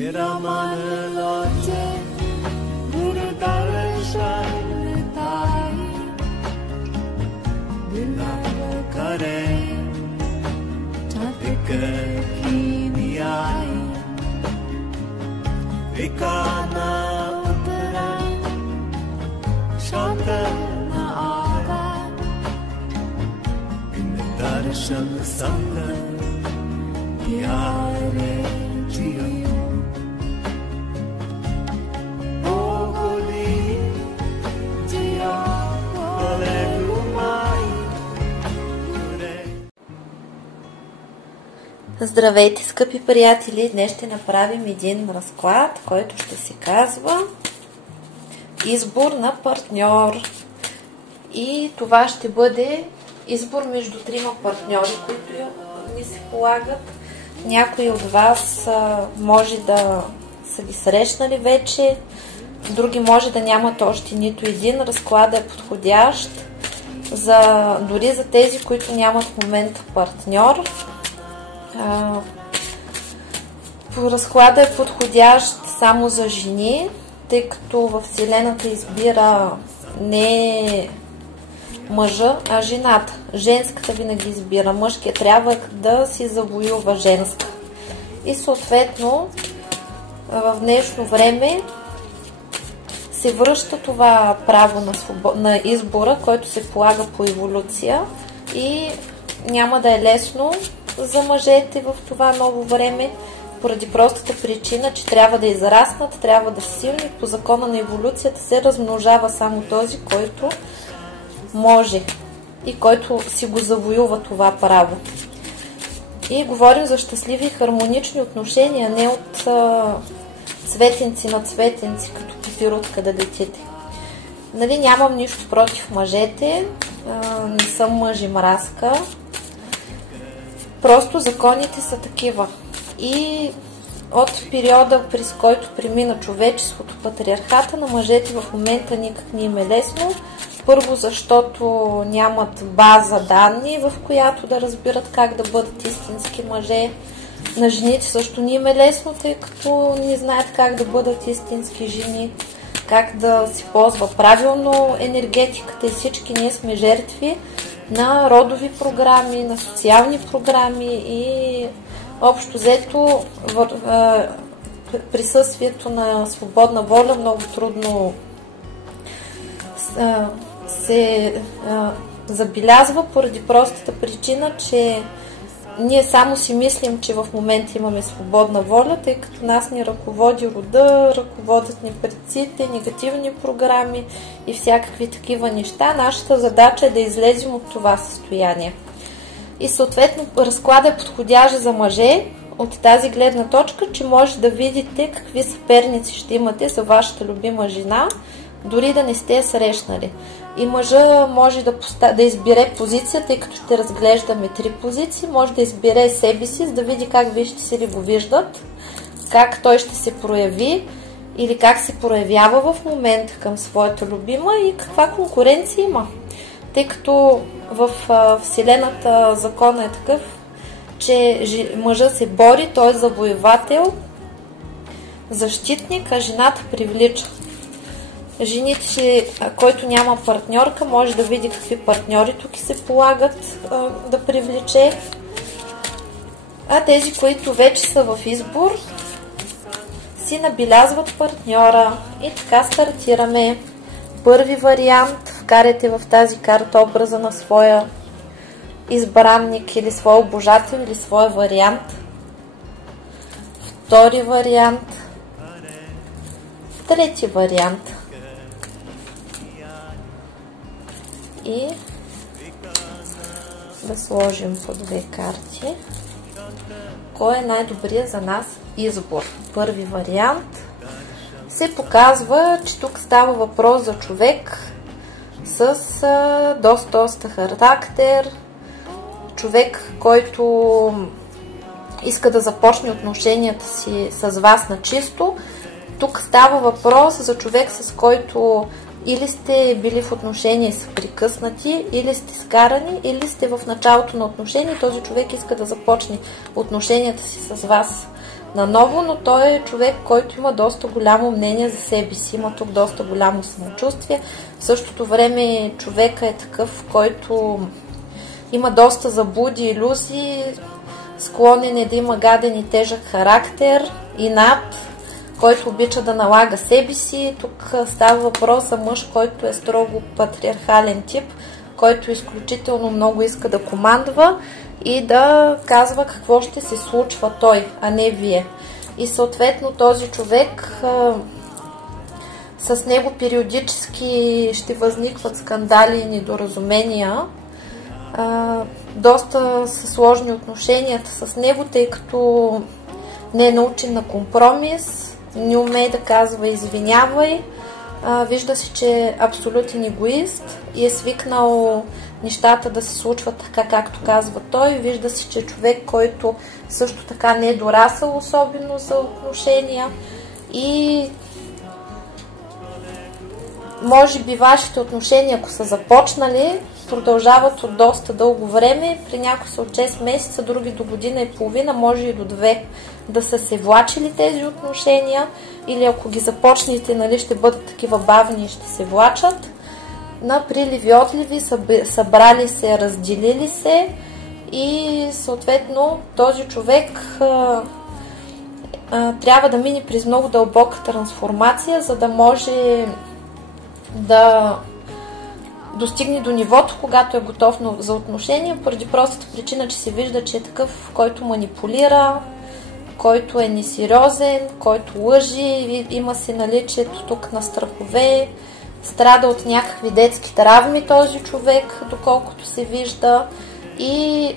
तेरा मन लाजे गुरु दर्शन ताई बिलाव करे चातिक की नियाई विकाना उतरा शांत न आगा बिन दर्शन संग प्यारे जियो Здравейте, скъпи приятели! Днес ще направим един разклад, който ще се казва избор на партньор. И това ще бъде избор между трима партньори, които ни се полагат. Някои от вас може да са ги срещнали вече, други може да нямат още нито един. Разкладът е подходящ дори за тези, които нямат в момента партньор. Разклада е подходящ само за жени, тъй като във Вселената избира не мъжа, а жената. Женската винаги избира. Мъжкият трябва да си завоюва женска. И съответно в днешно време се връща това право на избора, който се полага по еволюция, и няма да е лесно за мъжете в това ново време, поради простата причина, че трябва да израснат, трябва да са силни. По закона на еволюцията се размножава само този, който може и който си го завоюва това право. И говорим за щастливи и хармонични отношения, не от цветенци на цветенци, като папиротка да летите. Нали, нямам нищо против мъжете, не съм мъжемразка. Просто законите са такива. И от периода, през който премина човечеството, патриархата, на мъжете в момента никак не им е лесно. Първо, защото нямат база данни, в която да разбират как да бъдат истински мъже. На жените също не им е лесно, тъй като не знаят как да бъдат истински жени, как да се ползва правилно енергетиката, и всички ние сме жертви на родови програми, на социални програми, и общо взето присъствието на свободна воля много трудно се забелязва, поради простата причина, че ние само си мислим, че в момента имаме свободна воля, тъй като нас ни ръководи рода, ръководят ни предците, негативни програми и всякакви такива неща. Нашата задача е да излезем от това състояние. И съответно разклада е подходящ за мъже от тази гледна точка, че може да видите какви съперници ще имате за вашата любима жена, дори да не сте я срещнали. И мъжа може да избере позиция, тъй като ще разглеждаме 3 позиции, може да избере себе си, за да види как вие ще си ли го виждат, как той ще се прояви или как се проявява в момента към своята любима и каква конкуренция има. Тъй като в Вселената закона е такъв, че мъжът се бори, той е завоевател, защитник, а жената привлича. Жените, който няма партньорка, може да види какви партньори тук се полагат да привлече. А тези, които вече са в избор, си набелязват партньора. И така стартираме. Първи вариант, вкарайте в тази карта образа на своя избранник или своя обожател или своя вариант. Втори вариант. Трети вариант. И да сложим по 2 карти. Кой е най-добрият за нас избор? Първи вариант се показва, че тук става въпрос за човек с доста характер, човек, който иска да започне отношенията си с вас на чисто. Тук става въпрос за човек, с който или сте били в отношения и са прекъснати, или сте скарани, или сте в началото на отношения и този човек иска да започне отношенията си с вас наново, но той е човек, който има доста голямо мнение за себе си, има тук доста голямо самочувствие. В същото време човека е такъв, който има доста заблуди, илюзии, склонен е да има гаден и тежък характер, инат, който обича да налага себе си. Тук става въпрос за мъж, който е строго патриархален тип, който изключително много иска да командва и да казва какво ще се случва той, а не вие. И съответно този човек, с него периодически ще възникват скандали и недоразумения. Доста са сложни отношенията с него, тъй като не е научен на компромис, не умее да казва извинявай. Вижда се, че е абсолютен егоист и е свикнал нещата да се случват така, както казва той. Вижда се, че е човек, който също така не е дорасъл особено за отношения и може би вашите отношения, ако са започнали, продължават от доста дълго време. При някои са от 6 месеца, други до година и половина, може и до 2 да са се влачили тези отношения, или ако ги започнете, нали, ще бъдат такива бавни и ще се влачат. На приливи, отливи, събрали се, разделили се и съответно този човек трябва да мине през много дълбока трансформация, за да може да достигне до нивото, когато е готов за отношения, поради простата причина, че се вижда, че е такъв, който манипулира, който е несериозен, който лъжи, има си наличието тук на страхове, страда от някакви детски травми този човек, доколкото се вижда, и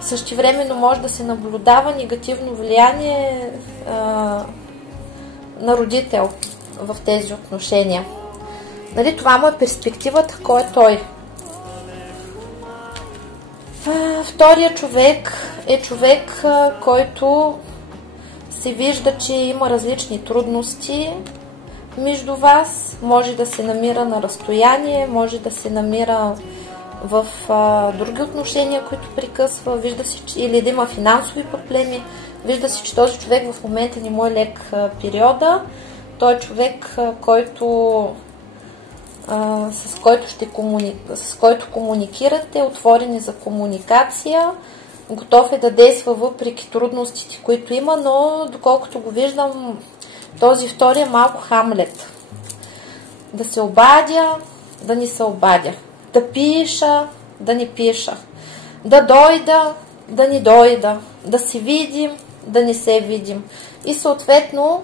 същевременно може да се наблюдава негативно влияние на родител в тези отношения. Нали, това му е перспективата, кой е той. Втория човек е човек, който се вижда, че има различни трудности между вас. Може да се намира на разстояние, може да се намира в други отношения, които прекъсва. Вижда се, или да има финансови проблеми. Вижда се, че този човек в момента не му е лек периода. Той е човек, с който комуникирате, отворени за комуникация, готов е да действа въпреки трудностите, които има, но доколкото го виждам, този втори е малко Хамлет. Да се обадя, да не се обадя. Да пиша, да не пиша. Да дойда, да не дойда. Да се видим, да не се видим. И съответно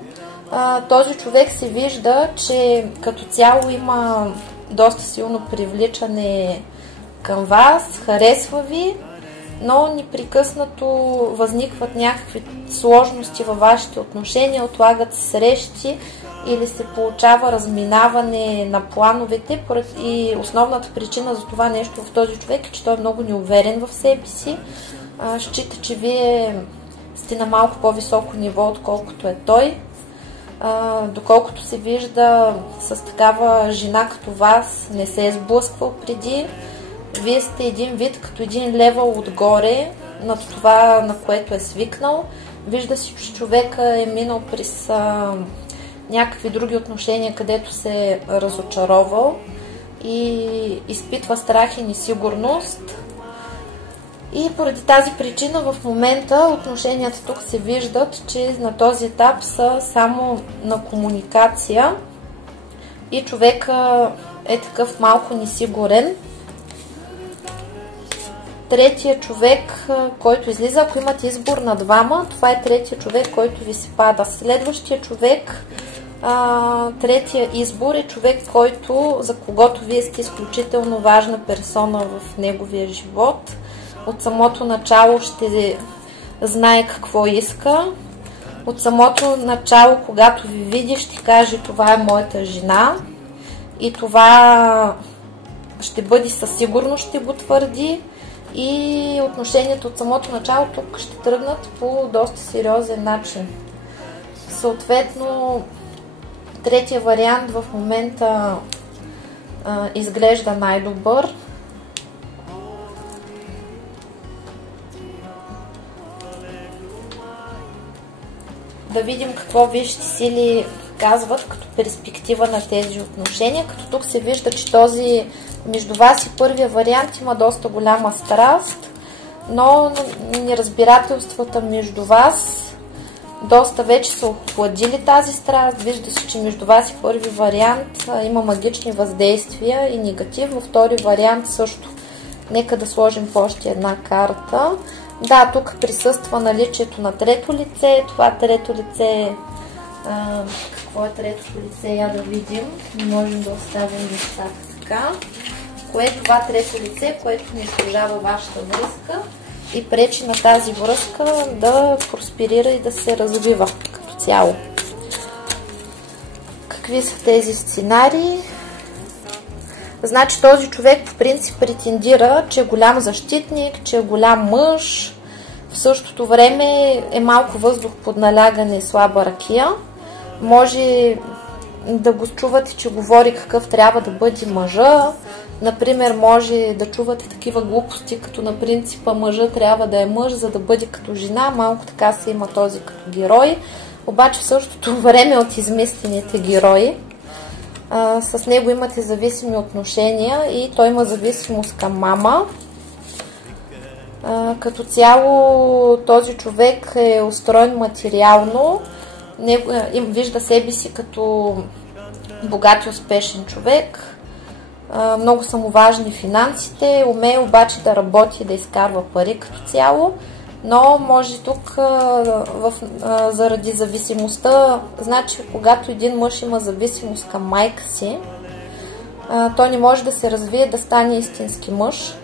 този човек се вижда, че като цяло има доста силно привличане към вас, харесва ви, но непрекъснато възникват някакви сложности във вашите отношения, отлагат се срещи или се получава разминаване на плановете. И основната причина за това нещо в този човек е, че той е много неуверен в себе си. Счита, че вие сте на малко по-високо ниво, отколкото е той. Доколкото се вижда, с такава жена като вас не се е сблъсквал преди. Вие сте един вид, като един левел отгоре над това, на което е свикнал. Вижда се, че човека е минал през някакви други отношения, където се е разочаровал и изпитва страх и несигурност. И поради тази причина в момента отношенията тук се виждат, че на този етап са само на комуникация и човека е такъв малко несигурен. Третия човек, който излиза, ако имате избор на двама, това е третия човек, който ви се пада. Следващия човек, третия избор е човек, за когото вие сте изключително важна персона в неговия живот. От самото начало ще знае какво иска. От самото начало, когато ви види, ще каже: това е моята жена. И това ще бъде със сигурност, ще го твърди. И отношенията от самото начало тук ще тръгнат по доста сериозен начин. Съответно, третия вариант в момента изглежда най-добър. да видим какво висшите сили казват като перспектива на тези отношения, като тук се вижда, че този между вас и първия вариант има доста голяма страст, но неразбирателствата между вас доста вече са охладили тази страст. Вижда се, че между вас и първи вариант има магични въздействия и негатив. Във втори вариант също. Нека да сложим по още една карта. Да, тук присъства наличието на трето лице. Това трето лице... какво е третото лице? Я да видим. Не можем да оставим нещата така. Кое е това трето лице, което унищожава вашата връзка и пречи на тази връзка да просперира и да се развива като цяло. Какви са тези сценарии? Значи този човек по принцип претендира, че е голям защитник, че е голям мъж. В същото време е малко въздух под налягане и слаба ракия. Може да го чувате, че говори какъв трябва да бъде мъжа. Например, може да чувате такива глупости, като на принципа мъжа трябва да е мъж, за да бъде като жена. Малко така се има този като герой. Обаче в същото време от измислените герои с него имате зависими отношения и той има зависимост към мама. Като цяло този човек е устроен материално. Вижда себе си като богат и успешен човек. Много са му важни финансите, умее обаче да работи и да изкарва пари като цяло, но може тук заради зависимостта, значи когато един мъж има зависимост към майка си, той не може да се развие да стане истински мъж.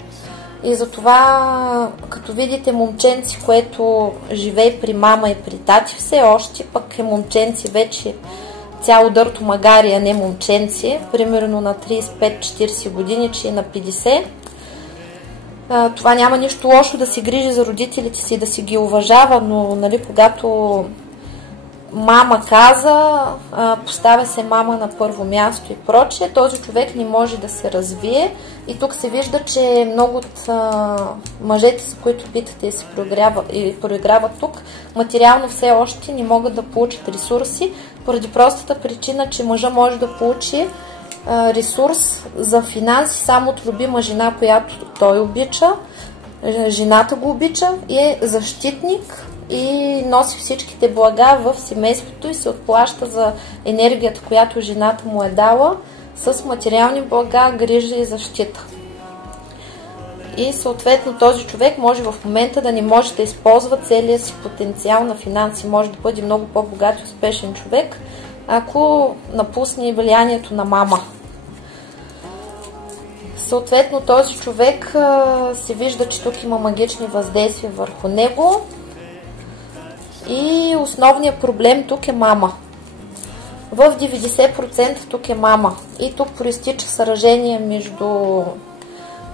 И затова, като видите момченци, което живее при мама и при тати все още, пък е момченци вече цяло дърто магари, а не момченци, примерно на 35-40 години, че и на 50. Това няма нищо лошо да се грижи за родителите си, да си ги уважава, но нали, когато мама каза, поставя се мама на първо място и прочее, този човек не може да се развие. И тук се вижда, че много от мъжете, с които питате и проиграват тук, материално все още не могат да получат ресурси, поради простата причина, че мъжа може да получи ресурс за финанси само от любима жена, която той обича, жената го обича и е защитник и носи всичките блага в семейството и се отплаща за енергията, която жената му е дала, с материални блага, грижа и защита. И съответно този човек може в момента да не може да използва целия си потенциал на финанси, може да бъде много по-богат и успешен човек, ако напусне влиянието на мама. Съответно този човек се вижда, че тук има магични въздействия върху него и основният проблем тук е мама. В 90% тук е мама и тук проистича сражение между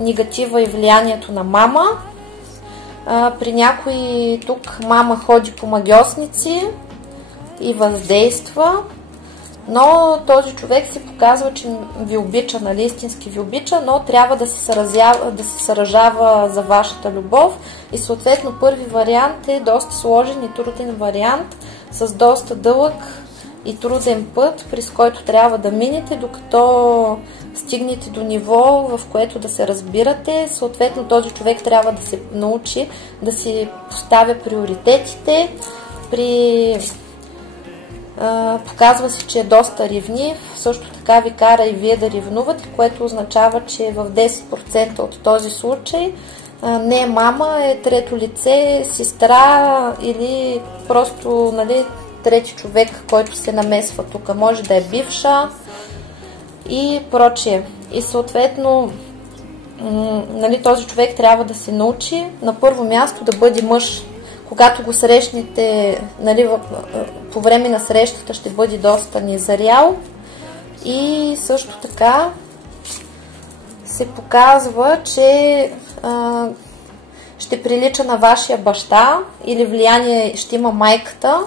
негатива и влиянието на мама. При някои тук мама ходи по магиосници и въздейства, но този човек си показва, че ви обича, нали, истински ви обича, но трябва да се сражава за вашата любов и съответно първи вариант е доста сложен и труден вариант с доста дълъг и труден път, през който трябва да минете, докато стигнете до ниво, в което да се разбирате. Съответно този човек трябва да се научи да си поставя приоритетите. Показва се, че е доста ревнив, също така ви кара и вие да ревнувате, което означава, че в 10% от този случай не е мама, е трето лице, сестра или просто, нали, трети човек, който се намесва тук. Може да е бивша и прочие. И съответно нали, този човек трябва да се научи на първо място да бъде мъж. Когато го срещнете, нали, по време на срещата ще бъде доста незрял и също така се показва, че ще прилича на вашия баща или влияние ще има майката,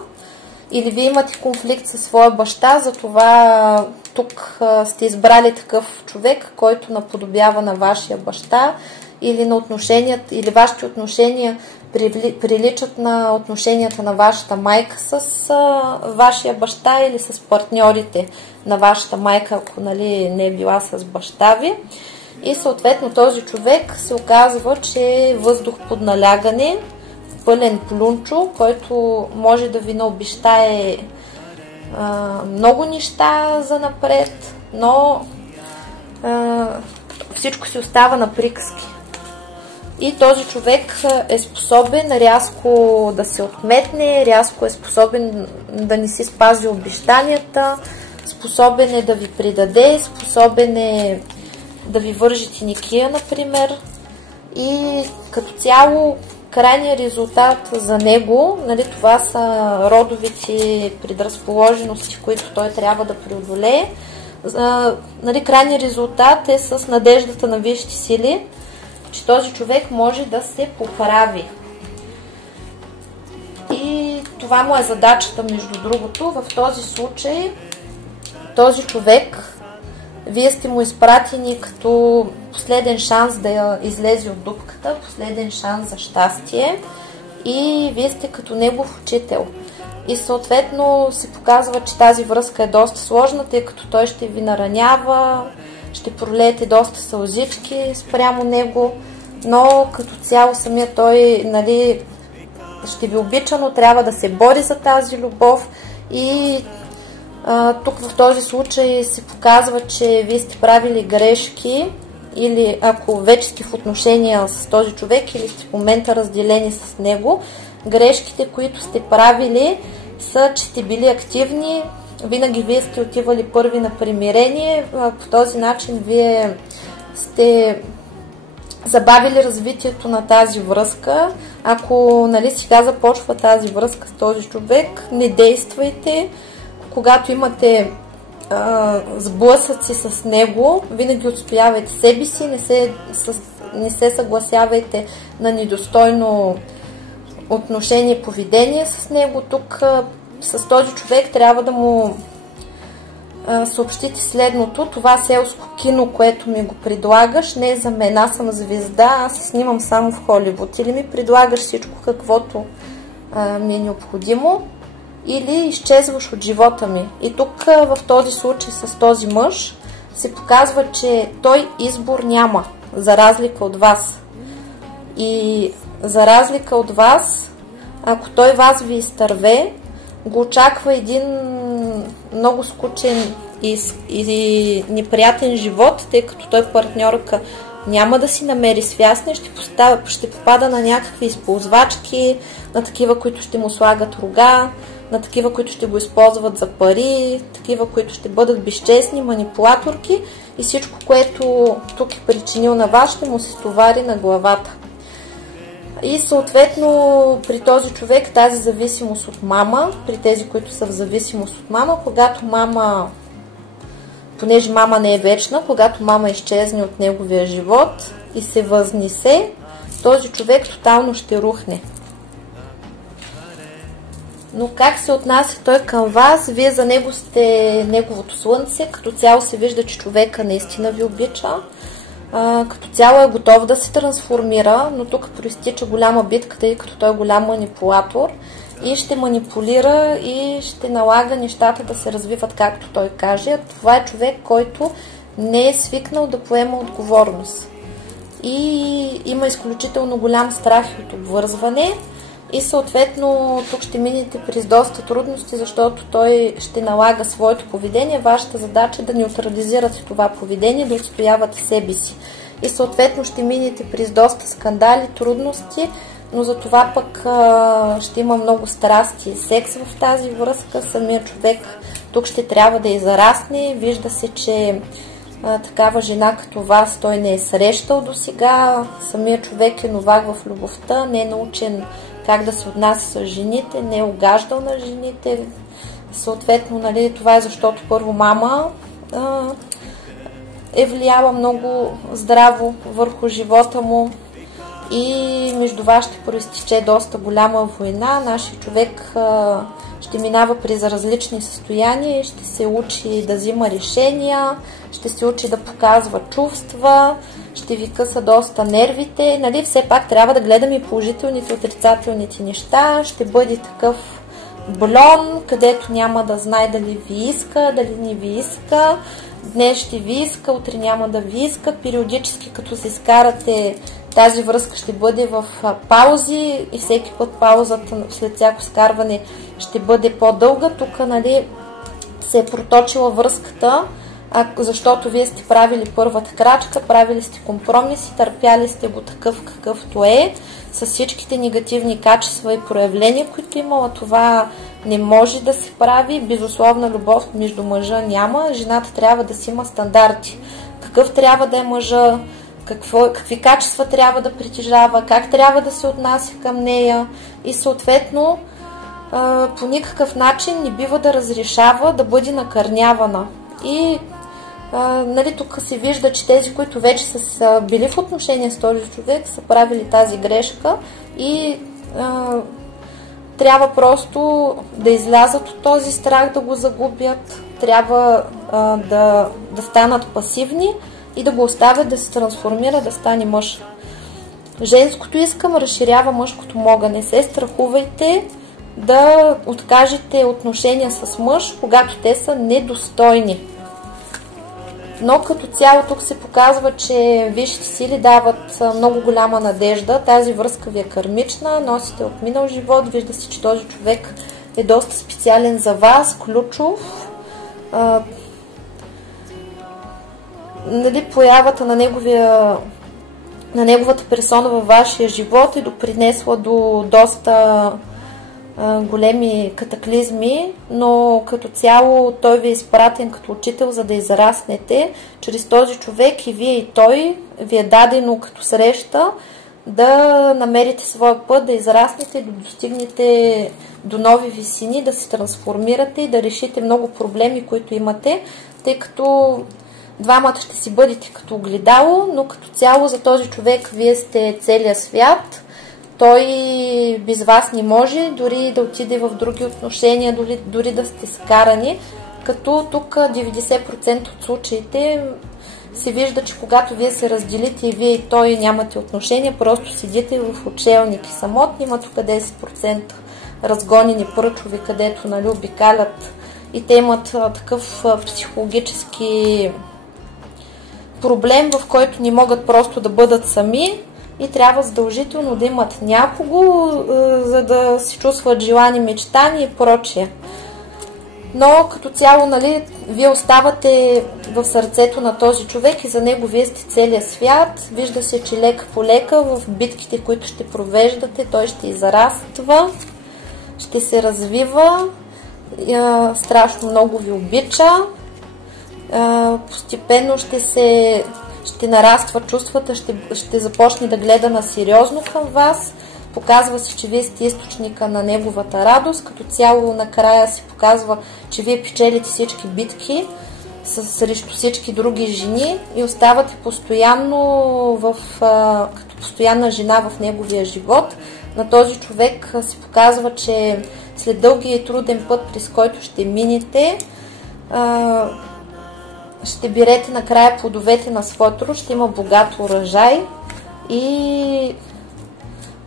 или вие имате конфликт със своя баща, затова тук сте избрали такъв човек, който наподобява на вашия баща, или на отношенията, или вашите отношения приличат на отношенията на вашата майка с вашия баща или с партньорите на вашата майка, ако нали, не е била с баща ви. И съответно този човек се оказва, че е въздух под налягане, пълен плюнчо, който може да ви наобещае много неща за напред, но всичко си остава на приказки. И този човек е способен рязко да се отметне, рязко е способен да не си спази обещанията, способен е да ви предаде, способен е да ви вържи тиникия, например. И като цяло крайният резултат за него, нали, това са родовите предразположености, които той трябва да преодолее. Нали, крайният резултат е с надеждата на висшите сили, че този човек може да се поправи. И това му е задачата, между другото. В този случай този човек, вие сте му изпратени като последен шанс да излезе от дупката, последен шанс за щастие и вие сте като негов учител. И съответно се показва, че тази връзка е доста сложна, тъй като той ще ви наранява, ще пролеете доста сълзички спрямо него, но като цяло самия той, нали, ще ви обича, но трябва да се бори за тази любов. И тук в този случай се показва, че вие сте правили грешки, или ако вече сте в отношения с този човек или сте в момента разделени с него, грешките, които сте правили, са, че сте били активни, винаги вие сте отивали първи на примирение, по този начин вие сте забавили развитието на тази връзка. Ако, нали, сега започва тази връзка с този човек, не действайте. Когато имате сблъсъци с него, винаги отстоявайте себе си, не се съгласявайте на недостойно отношение и поведение с него. Тук с този човек трябва да му съобщите следното: това селско кино, което ми го предлагаш, не е за мен, аз съм звезда, аз се снимам само в Холивуд. Или ми предлагаш всичко, каквото ми е необходимо, или изчезваш от живота ми. И тук в този случай с този мъж се показва, че той избор няма, за разлика от вас. И за разлика от вас, ако той вас ви изтърве, го очаква един много скучен и неприятен живот, тъй като той партньорка няма да си намери свясне, ще попада на някакви използвачки, на такива, които ще му слагат рога, на такива, които ще го използват за пари, такива, които ще бъдат безчестни, манипулаторки, и всичко, което тук е причинил на вас, ще му се стовари на главата. И съответно при този човек тази зависимост от мама, при тези, които са в зависимост от мама, когато мама, понеже мама не е вечна, когато мама изчезне от неговия живот и се възнесе, този човек тотално ще рухне. Но как се отнася той към вас? Вие за него сте неговото слънце. Като цяло се вижда, че човека наистина ви обича. Като цяло е готов да се трансформира, но тук проистича голяма битка, тъй като той е голям манипулатор и ще манипулира и ще налага нещата да се развиват както той каже. Това е човек, който не е свикнал да поема отговорност. И има изключително голям страх от обвързване. И съответно тук ще минете през доста трудности, защото той ще налага своето поведение. Вашата задача е да неутрализирате това поведение, да отстоявате себе си. И съответно ще минете през доста скандали, трудности, но за това пък ще има много страсти и секс в тази връзка. Самият човек тук ще трябва да израсне. Вижда се, че такава жена като вас той не е срещал до сега. Самият човек е новак в любовта, не е научен как да се отнася с жените, не е угаждал на жените. Съответно, нали, това е защото първо мама е влияла много здраво върху живота му. и между вас ще проистече доста голяма война. Нашия човек ще минава през различни състояния, ще се учи да взима решения, ще се учи да показва чувства, ще ви къса доста нервите. Нали, все пак трябва да гледаме и положителните и отрицателните неща. Ще бъде такъв блон, където няма да знае дали ви иска, дали не ви иска. Днес ще ви иска, утре няма да ви иска. Периодически, като се изкарате, тази връзка ще бъде в паузи и всеки път паузата след всяко скарване ще бъде по-дълга. Тук, нали, се е проточила връзката, защото вие сте правили първата крачка, правили сте компромиси, търпяли сте го такъв какъвто е, с всичките негативни качества и проявления, които имала. Това не може да се прави. Безусловна любов между мъжа няма. Жената трябва да си има стандарти. Какъв трябва да е мъжа, какви качества трябва да притежава, как трябва да се отнася към нея и съответно по никакъв начин не бива да разрешава да бъде накърнявана. И нали, тук се вижда, че тези, които вече са били в отношение с този човек, са правили тази грешка и трябва просто да излязат от този страх, да го загубят, трябва да станат пасивни и да го оставят да се трансформира, да стане мъж. Женското искам разширява мъжкото мога. Не се страхувайте да откажете отношения с мъж, когато те са недостойни. Но като цяло тук се показва, че висшите сили дават много голяма надежда. Тази връзка ви е кармична, носите от минал живот, вижда се, че този човек е доста специален за вас, ключов. Нали, появата на неговата персона във вашия живот е допринесла до доста големи катаклизми, но като цяло той ви е изпратен като учител, за да израснете. Чрез този човек и вие и той ви е дадено като среща да намерите своя път, да израснете, да достигнете до нови висини, да се трансформирате и да решите много проблеми, които имате, тъй като двамата ще си бъдете като огледало, но като цяло за този човек вие сте целия свят. Той без вас не може дори да отиде в други отношения, дори да сте скарани, като тук 90% от случаите се вижда, че когато вие се разделите и вие и той нямате отношения, просто седите в учелники самотни, има тук 10% разгонени пръчови, където, нали, обикалят и те имат такъв психологически проблем, в който не могат просто да бъдат сами и трябва задължително да имат някого, за да се чувстват желани, мечтани и прочее. Но като цяло, нали, вие оставате в сърцето на този човек и за него вие сте целия свят. Вижда се, че лека по лека в битките, които ще провеждате, той ще израства, ще се развива, страшно много ви обича. Постепенно ще нараства чувствата, ще започне да гледа на сериозно към вас. Показва се, че вие сте източника на неговата радост. Като цяло накрая се показва, че вие печелите всички битки срещу всички други жени и оставате постоянно като постоянна жена в неговия живот. На този човек се показва, че след дългия и труден път, през който ще минете, ще берете накрая плодовете на своя труд, ще има богат урожай и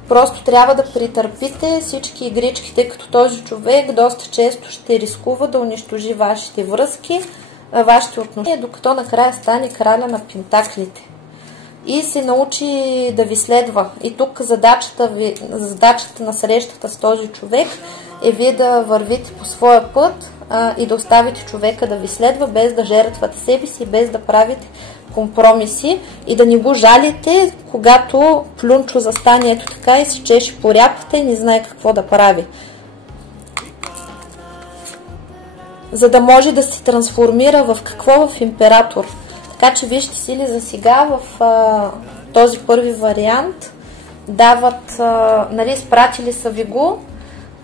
просто трябва да претърпите всички игрички, тъй като този човек доста често ще рискува да унищожи вашите връзки, вашите отношения, докато накрая стане краля на пентаклите и се научи да ви следва. И тук задачата на срещата с този човек е вие да вървите по своя път и да оставите човека да ви следва, без да жертвате себе си, без да правите компромиси и да не го жалите, когато Плюнчо застане ето така и си чеше по ряпата и не знае какво да прави. За да може да се трансформира в какво? В император. Така че вижте сили за сега в този първи вариант дават, нали, изпратили са ви го,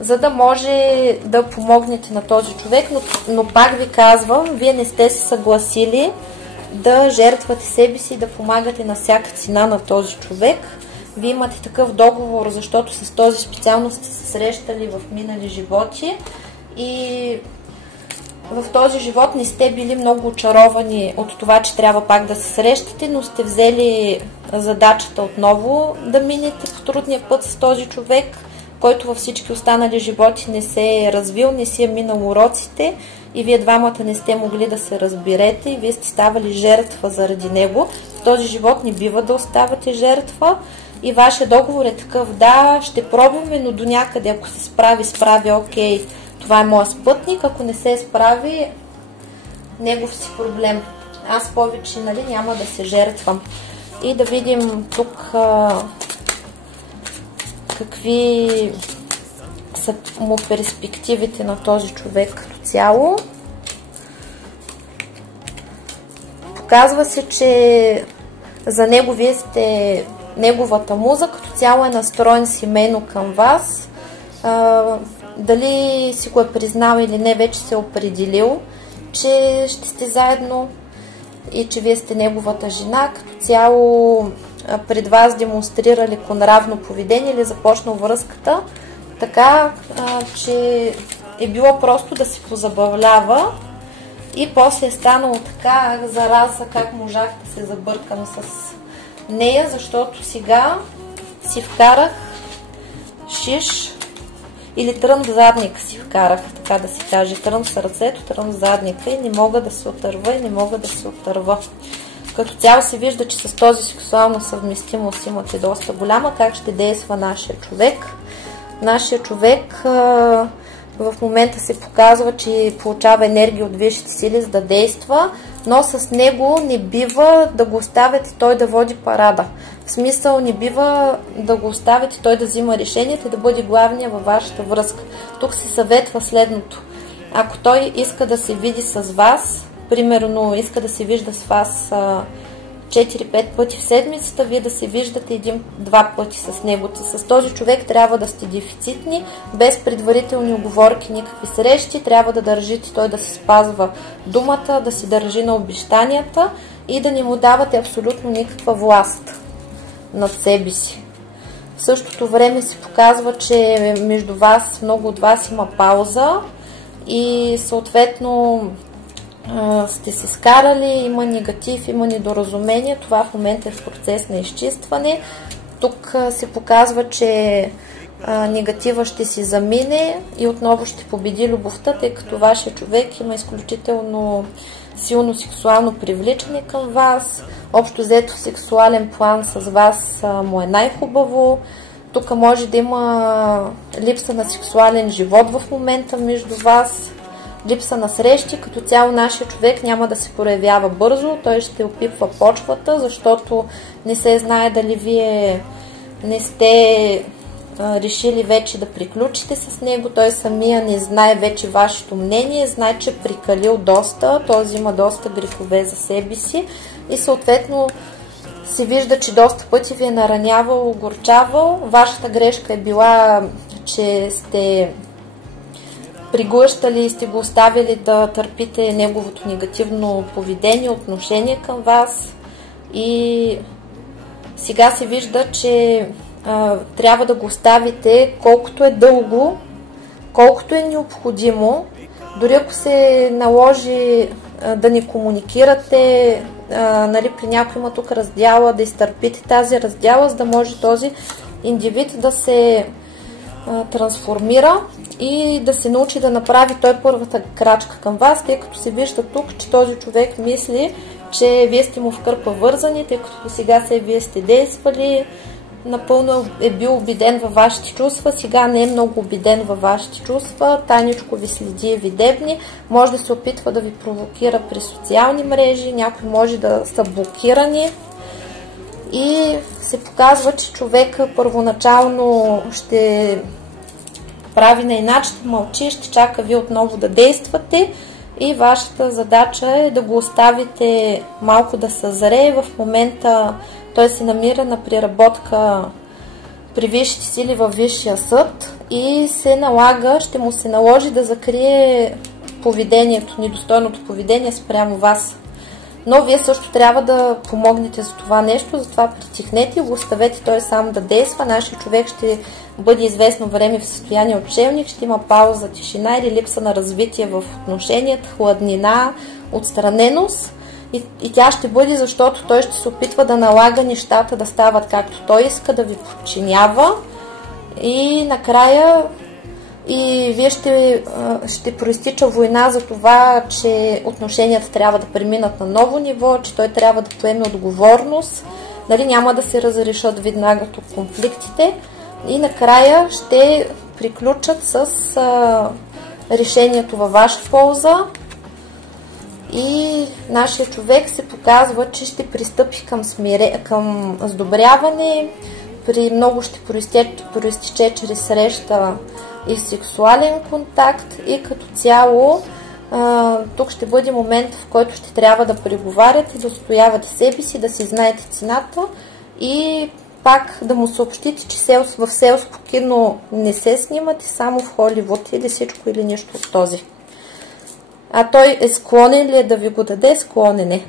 за да може да помогнете на този човек, но пак ви казвам, вие не сте се съгласили да жертвате себе си и да помагате на всяка цена на този човек. вие имате такъв договор, защото с този специално сте се срещали в минали животи и в този живот не сте били много очаровани от това, че трябва пак да се срещате, но сте взели задачата отново да минете по трудния път с този човек, който във всички останали животи не се е развил, не си е минал уроците и вие двамата не сте могли да се разберете и вие сте ставали жертва заради него. В този живот не бива да оставате жертва и вашия договор е такъв: да, ще пробваме, но до някъде, ако се справи, окей, това е моят спътник, ако не се справи, негов си проблем. Аз повече, нали, няма да се жертвам. И да видим тук какви са му перспективите на този човек като цяло. Показва се, че за него вие сте неговата муза, като цяло е настроен семейно към вас. Дали си го е признал или не, вече се е определил, че ще сте заедно и че вие сте неговата жена. Като цяло пред вас демонстрира леконравно поведение или започнал връзката така, че е било просто да се позабавлява и после е станало така: зараза, как можах да се забъркам с нея, защото сега си вкарах шиш или трън в задника си вкарах, така да се каже, трън в сърцето, трън в задника и не мога да се отърва. Като цяло се вижда, че с този сексуална съвместимост имате доста голяма. Как ще действа нашия човек? Нашия човек в момента се показва, че получава енергия от висшите сили, за да действа, но с него не бива да го оставяте той да води парада. В смисъл, не бива да го оставяте той да взима решенията и да бъде главния във вашата връзка. Тук се съветва следното: ако той иска да се види с вас, примерно иска да се вижда с вас 4-5 пъти в седмицата, вие да се виждате 1-2 пъти с него. С този човек трябва да сте дефицитни, без предварителни уговорки, никакви срещи. Трябва да държите той да се спазва думата, да се държи на обещанията и да не му давате абсолютно никаква власт над себе си. В същото време се показва, че между вас, много от вас има пауза и съответно сте се скарали, има негатив, има недоразумение. Това в момента е в процес на изчистване. Тук се показва, че негатива ще си замине и отново ще победи любовта, тъй като вашия човек има изключително силно сексуално привличане към вас. Общо взето в сексуален план с вас му е най-хубаво. Тук може да има липса на сексуален живот в момента между вас, липса на срещи. Като цяло нашия човек няма да се проявява бързо, той ще опипва почвата, защото не се знае дали вие не сте решили вече да приключите с него. Той самия не знае вече вашето мнение, знае, че прикалил доста, той има доста грехове за себе си и съответно се вижда, че доста пъти ви е наранявал, огорчавал. Вашата грешка е била, че сте приглъщали и сте го оставили да търпите неговото негативно поведение, отношение към вас и сега се вижда, че трябва да го оставите колкото е дълго, колкото е необходимо. Дори ако се наложи да не комуникирате, нали, при някой има тук раздяла, да изтърпите тази раздяла, за да може този индивид да се трансформира и да се научи да направи той първата крачка към вас, тъй като се вижда тук, че този човек мисли, че вие сте му в кърпа вързани, тъй като сега вие сте действали, напълно е бил убеден във вашите чувства, сега не е много убеден във вашите чувства, тайничко ви следи и ви дебни, може да се опитва да ви провокира през социални мрежи, някои може да са блокирани и се показва, че човека първоначално ще прави на иначе, ще мълчи, ще чака вие отново да действате и вашата задача е да го оставите малко да съзрее. В момента той се намира на преработка при висшите сили във Висшия съд и се налага, ще му се наложи да закрие поведението, недостойното поведение спрямо вас. Но вие също трябва да помогнете за това нещо, затова притихнете и го оставете той сам да действа. Нашия човек ще бъде известно време в състояние отшелник, ще има пауза, тишина или липса на развитие в отношенията, хладнина, отстраненост. И тя ще бъде, защото той ще се опитва да налага нещата да стават както той иска, да ви подчинява. И накрая и вие ще проистича война за това, че отношенията трябва да преминат на ново ниво, че той трябва да поеме отговорност. Нали, няма да се разрешат веднага тук конфликтите. И накрая ще приключат с решението във ваша полза. И нашия човек се показва, че ще пристъпи към сдобряване. При много ще проистече чрез среща и сексуален контакт. И като цяло тук ще бъде момент, в който ще трябва да преговаряте, да отстоявате себе си, да си знаете цената и пак да му съобщите, че в селско кино не се снимате, само в Холивуд или всичко или нищо от този. А той е склонен ли да ви го даде? Склонен е.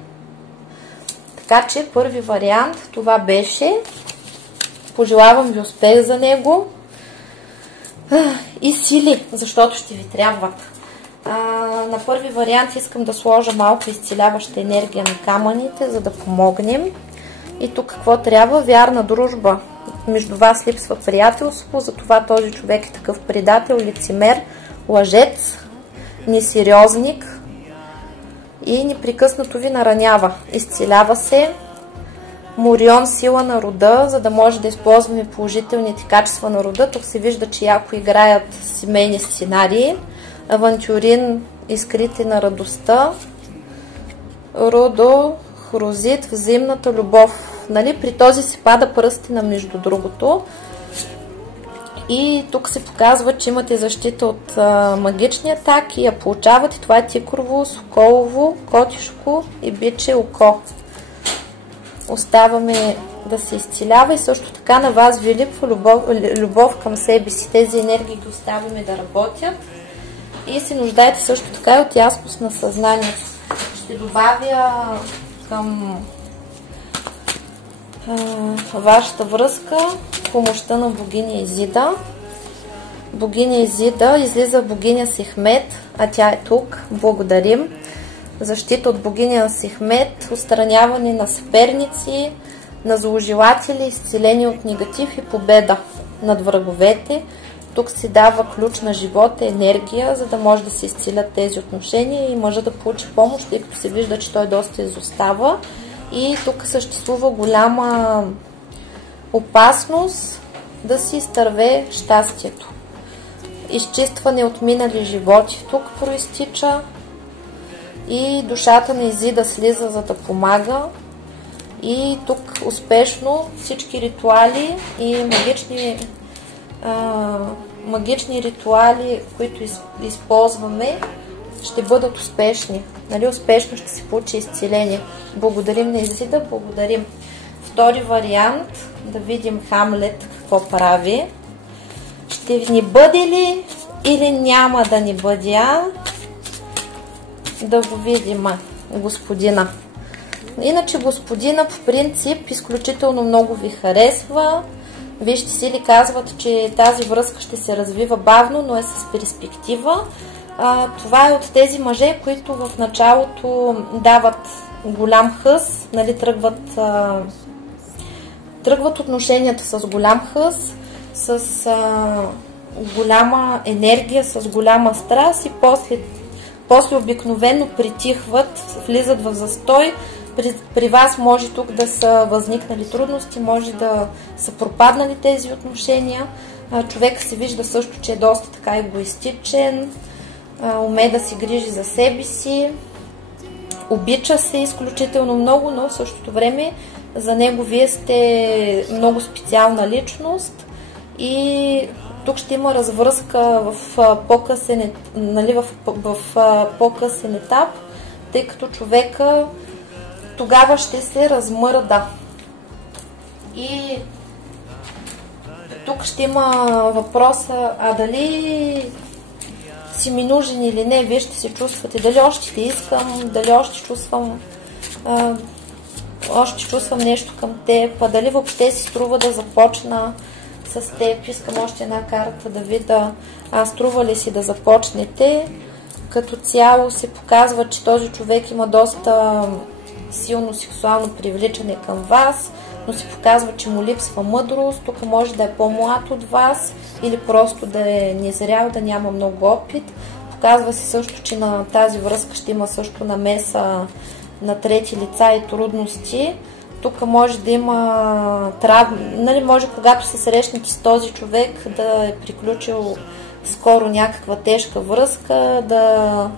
Така че първи вариант това беше. Пожелавам ви успех за него. И сили, защото ще ви трябват. На първи вариант искам да сложа малко изцеляваща енергия на камъните, за да помогнем. И тук какво трябва? Вярна дружба. Между вас липсва приятелство, затова този човек е такъв предател, лицемер, лъжец, несериозник и непрекъснато ви наранява. Изцелява се. Морион, сила на рода, за да може да използваме положителните качества на рода. Тук се вижда, че яко играят семейни сценарии. Авантюрин, искрите на радостта. Родо, Хрозит, взаимната любов. Нали? При този се пада пръстена между другото. И тук се показва, че имате защита от магични атаки. Я получавате. Това е тикрово, соколово, котишко и биче око. Оставаме да се изцелява и също така на вас ви липва любов към себе си. Тези енергии ги оставяме да работят и се нуждаете също така и от ясност на съзнанието. Ще добавя към вашата връзка помощта на богиня Изида. Богиня Изида, излиза богиня Сехмет, а тя е тук. Благодарим. Защита от богиня Сехмет, отстраняване на съперници, на зложелатели, изцеление от негатив и победа над враговете. Тук се дава ключ на живота, енергия, за да може да се изцелят тези отношения и мъжа да получи помощ, тъй като се вижда, че той доста изостава. И тук съществува голяма опасност да си изтърве щастието. Изчистване от минали животи тук проистича. И душата на Изида слиза, за да помага. И тук успешно всички ритуали и магични ритуали, които използваме, ще бъдат успешни. Нали? Успешно ще се получи изцеление. Благодарим на Изида, благодарим. Втори вариант, да видим Хамлет какво прави. Ще ни бъде ли или няма да ни бъде? Да го видим господина. Иначе господина по принцип изключително много ви харесва. Вижте сили казват, че тази връзка ще се развива бавно, но е с перспектива. Това е от тези мъже, които в началото дават голям хъс, нали, тръгват отношенията с голям хъс, с голяма енергия, с голяма страст и после обикновено притихват, влизат в застой. При вас може тук да са възникнали трудности, може да са пропаднали тези отношения. Човек се вижда също, че е доста така егоистичен, умее да се грижи за себе си, обича се изключително много, но в същото време за него вие сте много специална личност и тук ще има развръзка в по-късен етап, тъй като човека тогава ще се размърда. И тук ще има въпроса, дали си ми нужен или не, вие ще се чувствате, дали още те искам, дали още чувствам още чувствам нещо към теб, а дали въобще си струва да започна с теб. Искам още една карта да видя, струва ли си да започнете. Като цяло се показва, че този човек има доста силно сексуално привличане към вас, но се показва, че му липсва мъдрост. Тук може да е по-млад от вас или просто да е незрял, да няма много опит. Показва се също, че на тази връзка ще има също намеса на трети лица и трудности. Тук може да има нали, може когато се срещнете с този човек да е приключил скоро някаква тежка връзка, да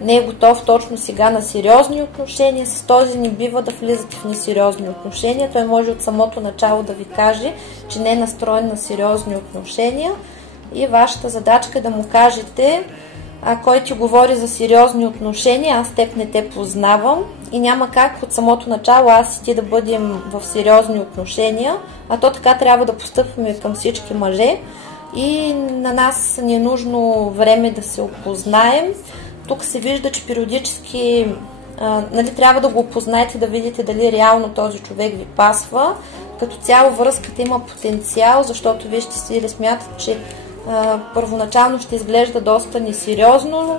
не е готов точно сега на сериозни отношения. С този не бива да влизате в несериозни отношения. Той може от самото начало да ви каже, че не е настроен на сериозни отношения и вашата задачка е да му кажете: кой ти говори за сериозни отношения, аз теб не те познавам и няма как от самото начало аз и ти да бъдем в сериозни отношения, а то така трябва да постъпваме към всички мъже и на нас ни е нужно време да се опознаем. Тук се вижда, че периодически нали, трябва да го опознаете, да видите дали реално този човек ви пасва. Като цяло връзката има потенциал, защото вие ще си или смятате, че първоначално ще изглежда доста несериозно,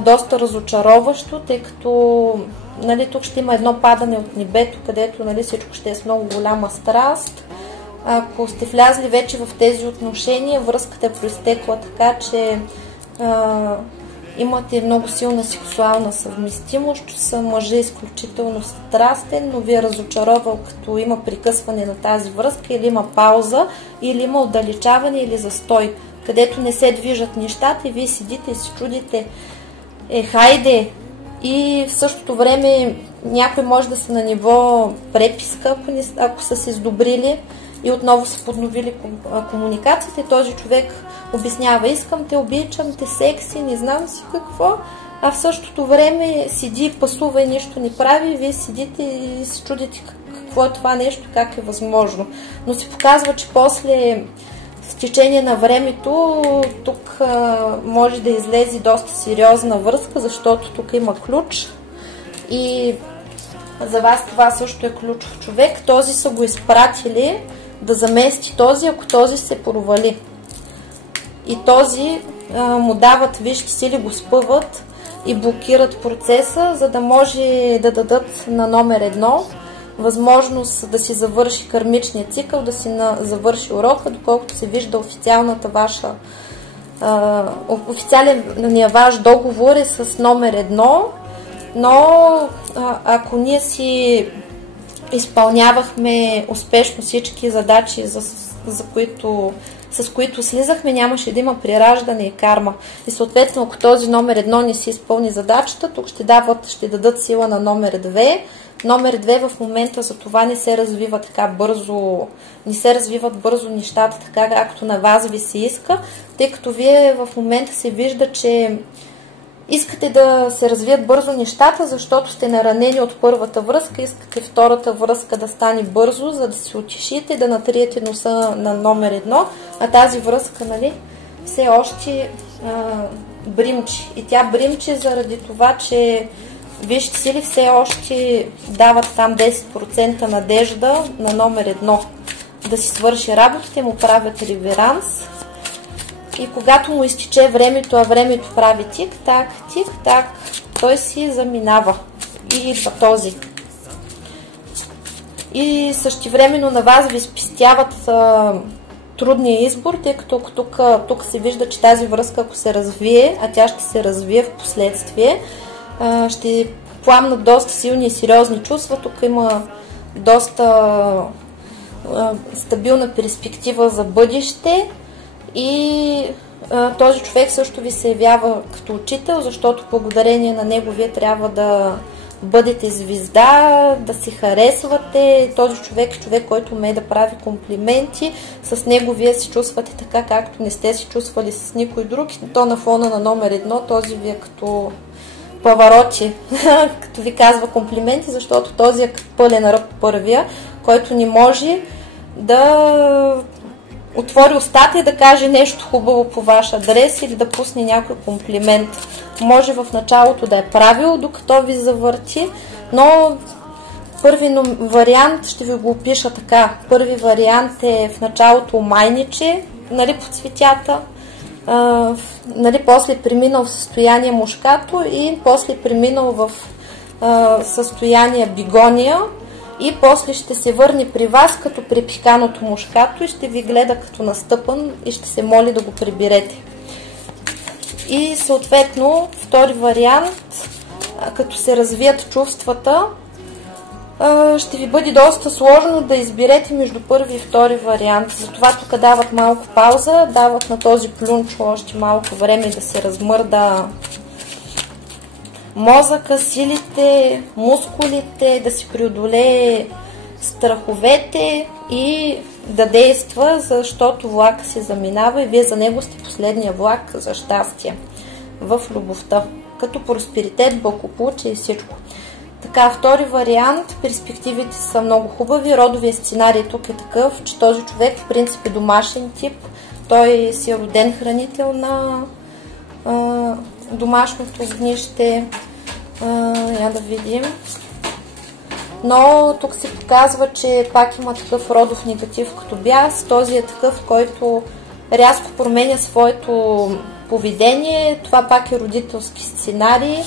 доста разочароващо, тъй като нали, тук ще има едно падане от небето, където нали, всичко ще е с много голяма страст. Ако сте влязли вече в тези отношения, връзката е произтекла така, че имате много силна сексуална съвместимост, че са мъже изключително страстен, но ви е разочаровал, като има прекъсване на тази връзка, или има пауза, или има отдалечаване, или застой, където не се движат нещата и вие седите и се чудите: хайде! И в същото време някой може да са на ниво преписка, ако са се сдобрили и отново са подновили комуникацията и този човек обяснява: искам те, обичам те, секси, не знам си какво, а в същото време седи и пасува и нищо не прави и вие седите и се чудите какво е това нещо, как е възможно. Но се показва, че после в течение на времето тук може да излезе доста сериозна връзка, защото тук има ключ и за вас това също е ключов човек. Този са го изпратили да замести този, ако този се провали. И този му дават висши сили, го спъват и блокират процеса, за да може да дадат на номер 1 възможност да си завърши кармичния цикъл, да си завърши урока, доколкото се вижда официалната ваша официалният ваш договор е с номер 1, но ако ние си изпълнявахме успешно всички задачи, с които слизахме, нямаше да има прираждане и карма. И съответно, ако този номер 1 не си изпълни задачата, тук ще дадат сила на номер 2. Номер 2 в момента за това не се развива така бързо, не се развиват бързо нещата, така както на вас ви се иска, тъй като вие в момента се вижда, че искате да се развият бързо нещата, защото сте наранени от първата връзка, искате втората връзка да стане бързо, за да се утешите, да натриете носа на номер 1, а тази връзка, нали, все още бримчи. И тя бримчи заради това, че висшите сили все още дават там 10% надежда на номер 1 да си свърши работите, му правят реверанс. И когато му изтече времето, а времето прави тик-так, тик-так, той си заминава. И идва този. И същевременно на вас ви спестяват трудния избор, тъй като тук се вижда, че тази връзка, ако се развие, а тя ще се развие в последствие, ще пламнат доста силни и сериозни чувства. Тук има доста стабилна перспектива за бъдеще и този човек също ви се явява като учител, защото благодарение на него вие трябва да бъдете звезда, да се харесвате. Този човек е човек, който умее да прави комплименти. С него вие се чувствате така, както не сте се чувствали с никой друг. И то на фона на номер 1, този ви е като Павароти, като ви казва комплименти, защото този е като пълен ръб първия, който не може да отвори устата и да каже нещо хубаво по ваш адрес или да пусне някой комплимент. Може в началото да е правил, докато ви завърти, Но първи вариант ще ви го опиша така. Първи вариант е в началото омайниче, нали, по цветята, нали, после преминал в състояние мушкато и после преминал в състояние бигония и после ще се върне при вас като препиканото мушкато и ще ви гледа като настъпан и ще се моли да го приберете. И съответно втори вариант, като се развият чувствата, ще ви бъде доста сложно да изберете между първи и втори вариант. Затова тук дават малко пауза, дават на този плюнчо още малко време да се размърда мозъка, силите, мускулите, да си преодолее страховете и да действа, защото влака се заминава и вие за него сте последния влак за щастие в любовта, като просперитет, благополучие и всичко. Така, втори вариант, перспективите са много хубави, родовия сценарий тук е такъв, че този човек в принцип е домашен тип, той си е роден хранител на домашното огнище, я да видим. Но тук се показва, че пак има такъв родов негатив като бяс. Този е такъв, който рязко променя своето поведение. Това пак е родителски сценарий,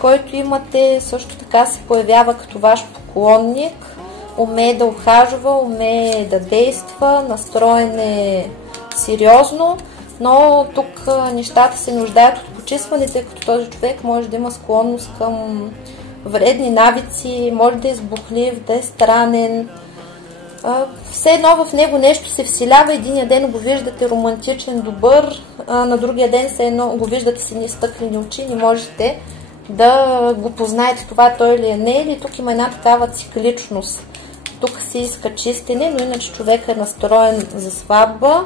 който имате. Също така се появява като ваш поклонник. Умее да ухажва, умее да действа, настроен е сериозно. Но тук нещата се нуждаят от почистване, тъй като този човек може да има склонност към вредни навици, може да е сбухлив, да е странен. Все едно в него нещо се вселява. Единия ден го виждате романтичен, добър, на другия ден все едно го виждате с едни стъклени очи, не можете да го познаете това той ли е, не, или тук има една такава цикличност. Тук се иска чистене, но иначе човек е настроен за сватба.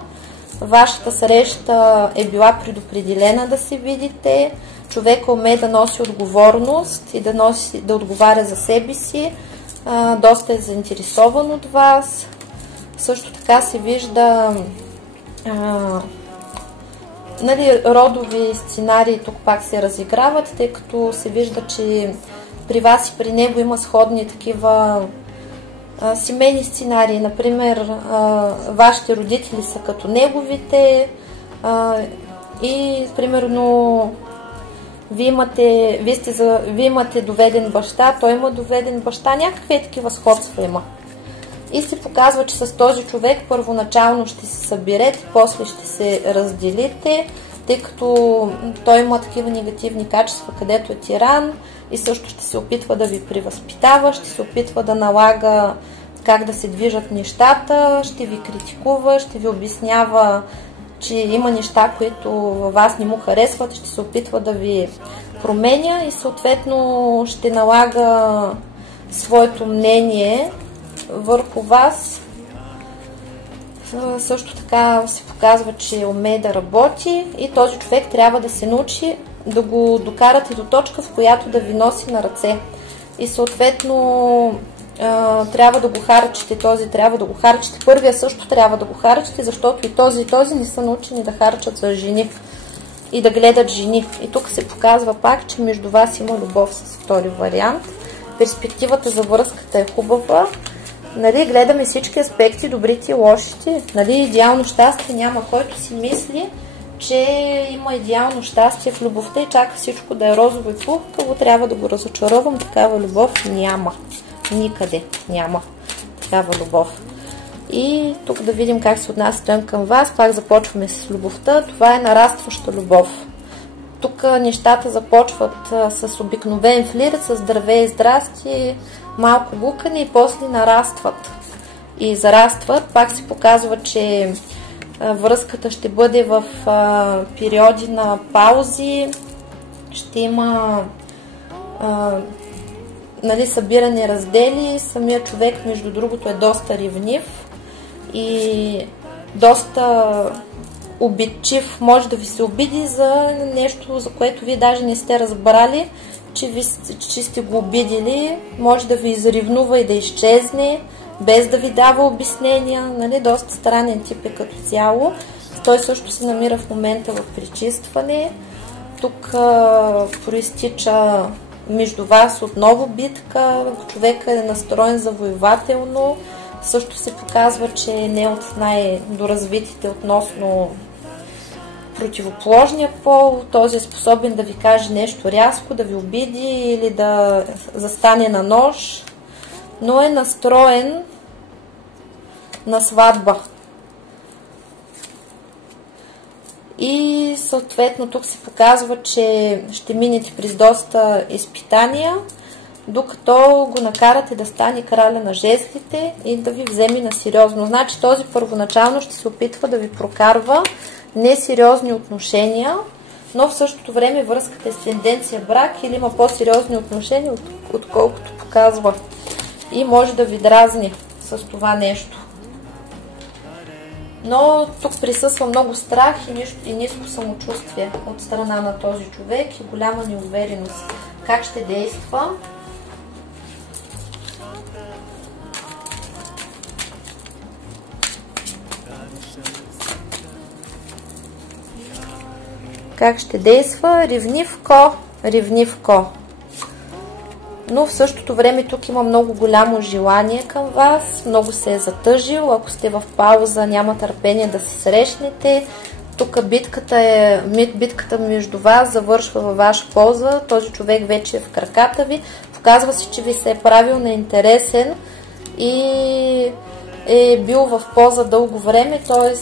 Вашата среща е била предопределена да се видите. Човека умее да носи отговорност и да отговаря за себе си. Доста е заинтересован от вас. Също така се вижда нали, родови сценарии тук пак се разиграват, тъй като се вижда, че при вас и при него има сходни такива семейни сценарии. Например, вашите родители са като неговите и примерно вие имате доведен баща, той има доведен баща, някакви такива сходства има. И се показва, че с този човек първоначално ще се съберете, после ще се разделите, тъй като той има такива негативни качества, където е тиран и също ще се опитва да ви превъзпитава, ще се опитва да налага как да се движат нещата, ще ви критикува, ще ви обяснява, че има неща, които във вас не му харесват, ще се опитва да ви променя и съответно ще налага своето мнение върху вас. Също така се показва, че умее да работи и този човек трябва да се научи да го докарате до точка, в която да ви носи на ръце. И съответно трябва да го харчите, този трябва да го харчите, първия също трябва да го харчите, защото и този не са научени да харчат за жени и да гледат жени. И тук се показва пак, че между вас има любов с втори вариант. Перспективата за връзката е хубава. Нали, гледаме всички аспекти, добрите и лошите. Нали, идеално щастие няма, който си мисли, че има идеално щастие в любовта и чака всичко да е розово и пухкаво, трябва да го разочаровам. Такава любов няма. Никъде няма такава любов. И тук да видим как се отнася той към вас. Пак започваме с любовта. Това е нарастваща любов. Тук нещата започват с обикновен флирт, с здраве и здрасти, малко гукане и после нарастват и зарастват. Пак се показва, че връзката ще бъде в периоди на паузи, ще има нали, събиране раздели. Самият човек, между другото, е доста ревнив и доста обидчив. Може да ви се обиди за нещо, за което вие даже не сте разбрали, че сте го обидили. Може да ви изревнува и да изчезне, без да ви дава обяснения. Нали? Доста странен тип е като цяло. Той също се намира в момента в пречистване. Тук проистича между вас отново битка, човекът е настроен завоевателно, също се показва, че не е от най-доразвитите относно противоположния пол, този е способен да ви каже нещо рязко, да ви обиди или да застане на нож, но е настроен на сватба. И съответно тук се показва, че ще минете през доста изпитания, докато го накарате да стане краля на жезлите и да ви вземе на сериозно. Значи този първоначално ще се опитва да ви прокарва несериозни отношения, но в същото време връзката е с тенденция брак или има по-сериозни отношения, отколкото показва. И може да ви дразни с това нещо. Но тук присъства много страх и ниско самочувствие от страна на този човек и голяма неувереност. Как ще действа? Как ще действа? Ревнивко. Но в същото време тук има много голямо желание към вас, много се е затъжил, ако сте в пауза, няма търпение да се срещнете. Тук битката между вас завършва във ваша полза, този човек вече е в краката ви, показва се, че ви се е правил неинтересен и е бил в полза дълго време, т.е.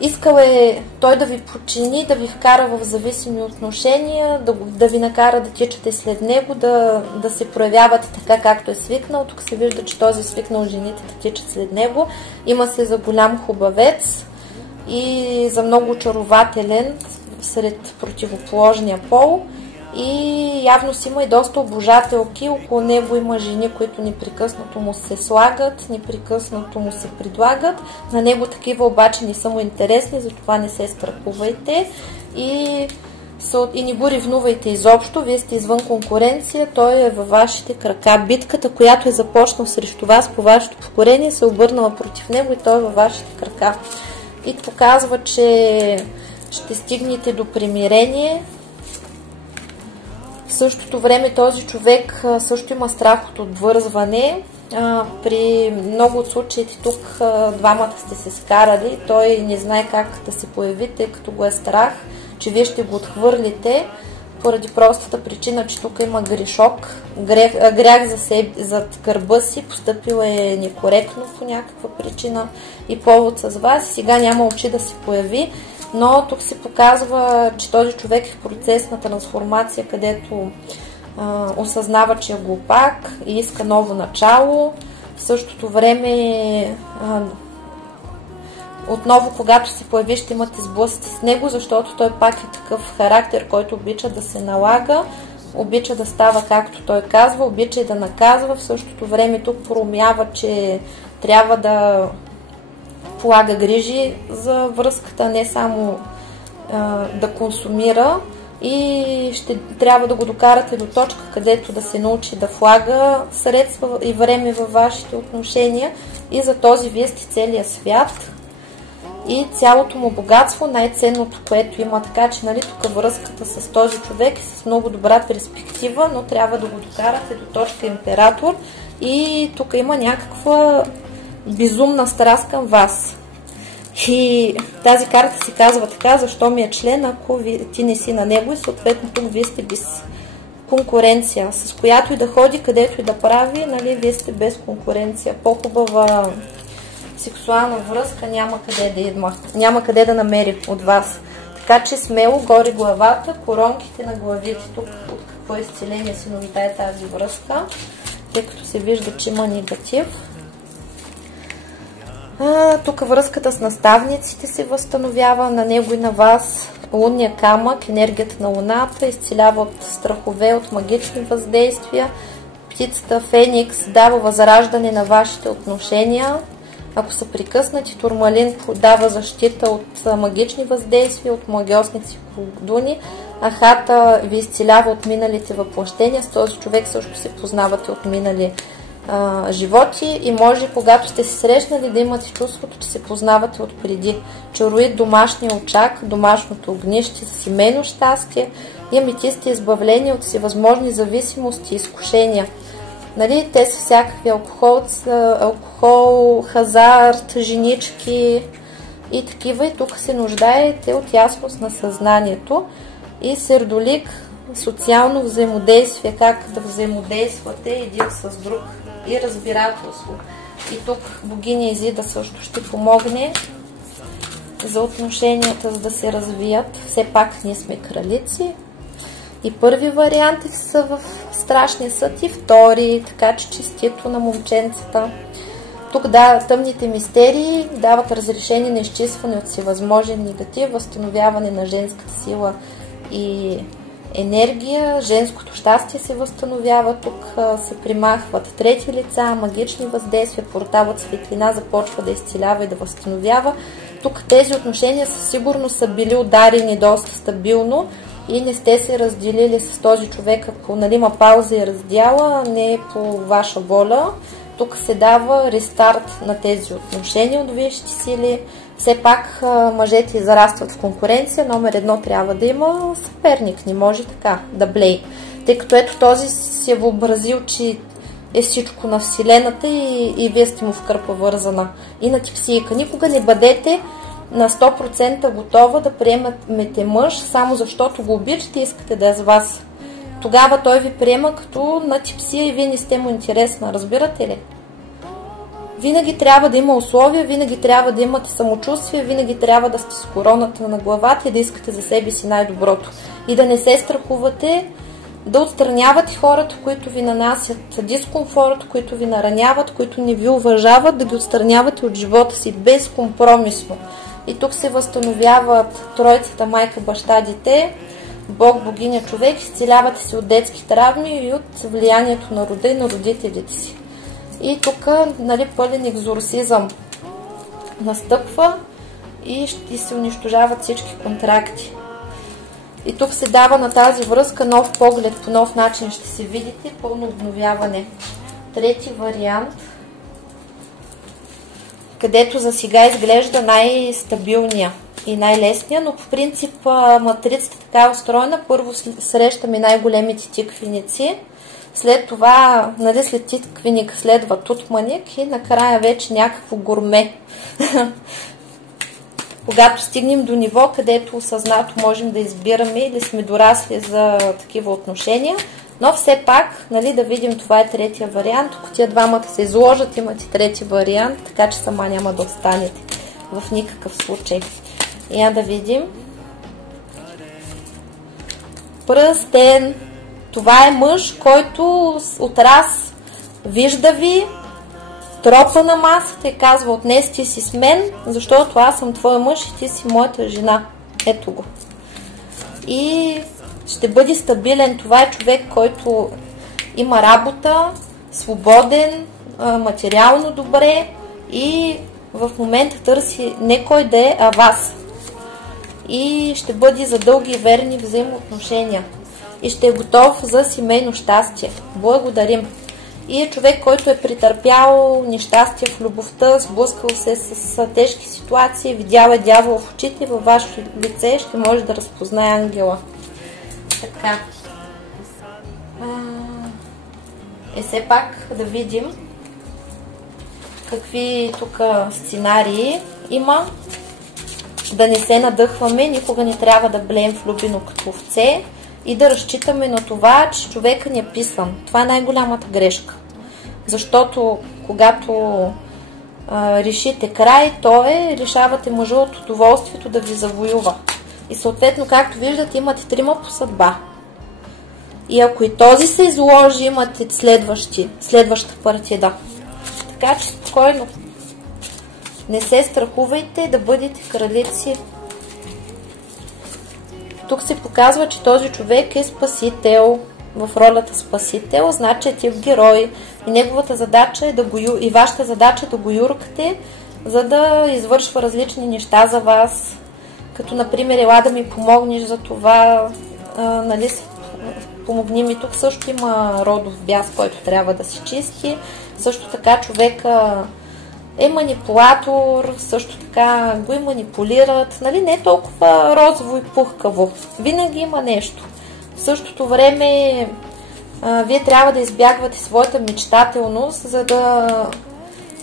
искал е той да ви подчини, да ви вкара в зависими отношения, да ви накара да тичате след него, да се проявявате така, както е свикнал. Тук се вижда, че този е свикнал жените да тичат след него. Има се за голям хубавец и за много очарователен сред противоположния пол. И явно си има и доста обожателки. Около него има жени, които непрекъснато му се слагат, непрекъснато му се предлагат. На него такива обаче не са му интересни, затова не се страхувайте. И не го ревнувайте изобщо. Вие сте извън конкуренция, той е във вашите крака. Битката, която е започнал срещу вас по вашето покорение, се обърнала против него и той е във вашите крака. И показва, че ще стигнете до примирение. В същото време този човек също има страх от отвързване. При много от случаите тук двамата сте се скарали. Той не знае как да се появи, тъй като го е страх, че вие ще го отхвърлите, поради простата причина, че тук има грешок, грях зад гърба си, постъпил е некоректно по някаква причина и повод с вас. Сега няма очи да се появи. Но тук се показва, че този човек е в процес на трансформация, където осъзнава, че е глупак и иска ново начало. В същото време, отново, когато се появи, ще имате сблъсъци с него, защото той пак е такъв характер, който обича да се налага, обича да става както той казва, обича и да наказва. В същото време тук проумява, че трябва да полага грижи за връзката, не само да консумира, и ще трябва да го докарате до точка, където да се научи да влага средства и време във вашите отношения, и за този вие сте целия свят и цялото му богатство, най-ценното, което има. Така че, нали, тук връзката с този човек е с много добра перспектива, но трябва да го докарате до точка император и тук има някаква безумна страст към вас. И тази карта се казва така: защо ми е член, ако ти не си на него, и съответно тук вие сте без конкуренция. С която и да ходи, където и да прави, нали, вие сте без конкуренция. По-хубава сексуална връзка няма къде да намери от вас. Така че смело, горе главата, коронките на главите. Тук от какво изцеление се новитае тази връзка, тъй като се вижда, че има негатив. Тук връзката с наставниците се възстановява, на него и на вас. Лунния камък, енергията на луната, изцелява от страхове, от магични въздействия. Птицата Феникс дава възраждане на вашите отношения. Ако са прекъснати, турмалин дава защита от магични въздействия, от магиосници и колдуни. Ахата ви изцелява от миналите въплъщения. С този човек също се познавате от минали животи и може, когато сте се срещнали, да имате чувството, че се познавате отпреди. Чаруит домашния очак, домашното огнище, семейно щастие и аметист е избавление от всевъзможни зависимости и изкушения. Нали, те са всякакви алкохол, хазарт, женички и такива. И тук се нуждаете от ясност на съзнанието. И сердолик, социално взаимодействие, как да взаимодействате един с друг и разбирателство. И тук богиня Изида също ще помогне за отношенията, за да се развият. Все пак ние сме кралици. И първи варианти са в страшния съд и втори, така че честито на момченцата. Тук тъмните мистерии дават разрешение на изчистване от всевъзможен негатив, възстановяване на женската сила и енергия, женското щастие се възстановява, тук се примахват трети лица, магични въздействия, порталът светлина започва да изцелява и да възстановява. Тук тези отношения със сигурност са били ударени доста стабилно и не сте се разделили с този човек, ако има пауза и раздяла, не е по ваша воля. Тук се дава рестарт на тези отношения от висшите сили. Все пак мъжете израстват в конкуренция. Номер 1 трябва да има съперник. Не може така да блей. Тъй като ето този си е въобразил, че е всичко на Вселената и вие сте му в кърпа вързана. Иначе психика. Никога не бъдете на 100% готова да приемете мъж, само защото го обичате и искате да е с вас. Тогава той ви приема като на типсия и вие не сте му интересна. Разбирате ли? Винаги трябва да има условия, винаги трябва да имате самочувствие, винаги трябва да сте с короната на главата и да искате за себе си най-доброто. И да не се страхувате да отстранявате хората, които ви нанасят дискомфорт, които ви нараняват, които не ви уважават, да ги отстранявате от живота си безкомпромисно. И тук се възстановяват тройцата майка, баща, дете, Бог, богиня, човек, изцелявате се от детски травми и от влиянието на рода и на родителите си. И тук пълен екзорсизъм настъпва и ще се унищожават всички контракти. И тук се дава на тази връзка нов поглед, по нов начин ще се видите, пълно обновяване. Трети вариант, където за сега изглежда най-стабилния и най-лесния, но по принцип матрицата така е устроена. Първо срещаме най-големите тиквеници, след това, след тиквеник следва тутманик и накрая вече някакво гурме. Когато стигнем до ниво, където осъзнато можем да избираме или сме дорасли за такива отношения, но все пак, да видим, това е третия вариант. Ако тия двамата се изложат, имате трети вариант, така че сама няма да останете в никакъв случай. Я да видим. Пръстен. Това е мъж, който от раз вижда ви, тропа на масата и казва: от днес ти си с мен, защото аз съм твоя мъж и ти си моята жена. Ето го. И ще бъде стабилен. Това е човек, който има работа, свободен, материално добре и в момента търси не кой да е, а вас. И ще бъде за дълги и верни взаимоотношения. И ще е готов за семейно щастие. Благодарим. И е човек, който е претърпял нещастие в любовта, сблъскал се с тежки ситуации, видял е дявол в очите, във ваше лице ще може да разпознае ангела. Така. Все пак да видим какви тук сценарии има. Да не се надъхваме, никога не трябва да блеем влюбено като овце и да разчитаме на това, че човека ни е писан. Това е най-голямата грешка. Защото когато решите край, решавате мъжа от удоволствието да ви завоюва. И съответно, както виждате, имате трима по съдба. И ако и този се изложи, имате следваща партида. Така че спокойно. Не се страхувайте да бъдете кралици. Тук се показва, че този човек е спасител. В ролята спасител, значи е тип герой. И неговата задача е и вашата задача е да го юркате, за да извършва различни неща за вас. Като, например, ела да ми помогнеш за това, помогни ми. Тук също има родов бяс, който трябва да се чисти. Също така човека е манипулатор, също така го и манипулират. Не е толкова розово и пухкаво. Винаги има нещо. В същото време вие трябва да избягвате своята мечтателност, за да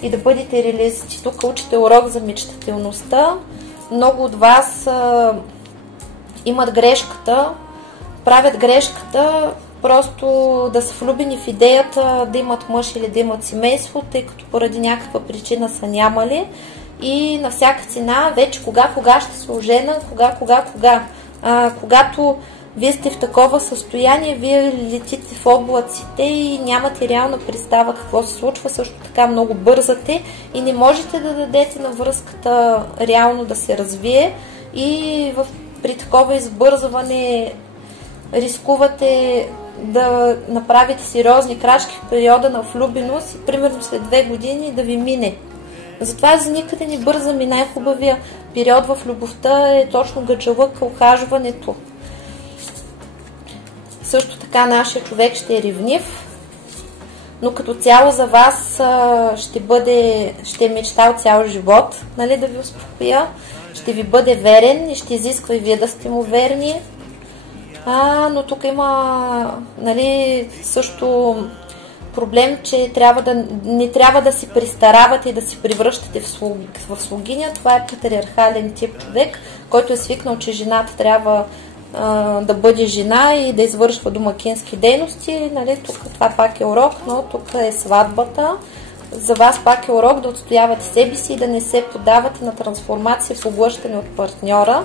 и да бъдете реалисти. Тук учите урок за мечтателността. Много от вас имат грешката, правят грешката просто да са влюбени в идеята да имат мъж или да имат семейство, тъй като поради някаква причина са нямали и на всяка цена вече кога ще се ожена, кога. Когато вие сте в такова състояние, вие летите в облаците и нямате реална представа какво се случва, също така много бързате и не можете да дадете на връзката реално да се развие и при такова избързване рискувате да направите сериозни крачки в периода на влюбеност и примерно след 2 години да ви мине. Затова за никъде не бързаме. Най-хубавия период в любовта е точно гъджалъка, ухажването. Също така нашия човек ще е ревнив, но като цяло за вас ще е мечтал цял живот, нали, да ви успокоя. Ще ви бъде верен и ще изисква и вие да сте му верни. Но тук има, нали, също проблем, че не трябва да си пристаравате и да си превръщате в слугиня. Това е патриархален тип човек, който е свикнал, че жената трябва да бъде жена и да извършва домакински дейности. Нали, тук това пак е урок, но тук е сватбата. За вас пак е урок да отстоявате себе си и да не се подавате на трансформация, поглъщане от партньора.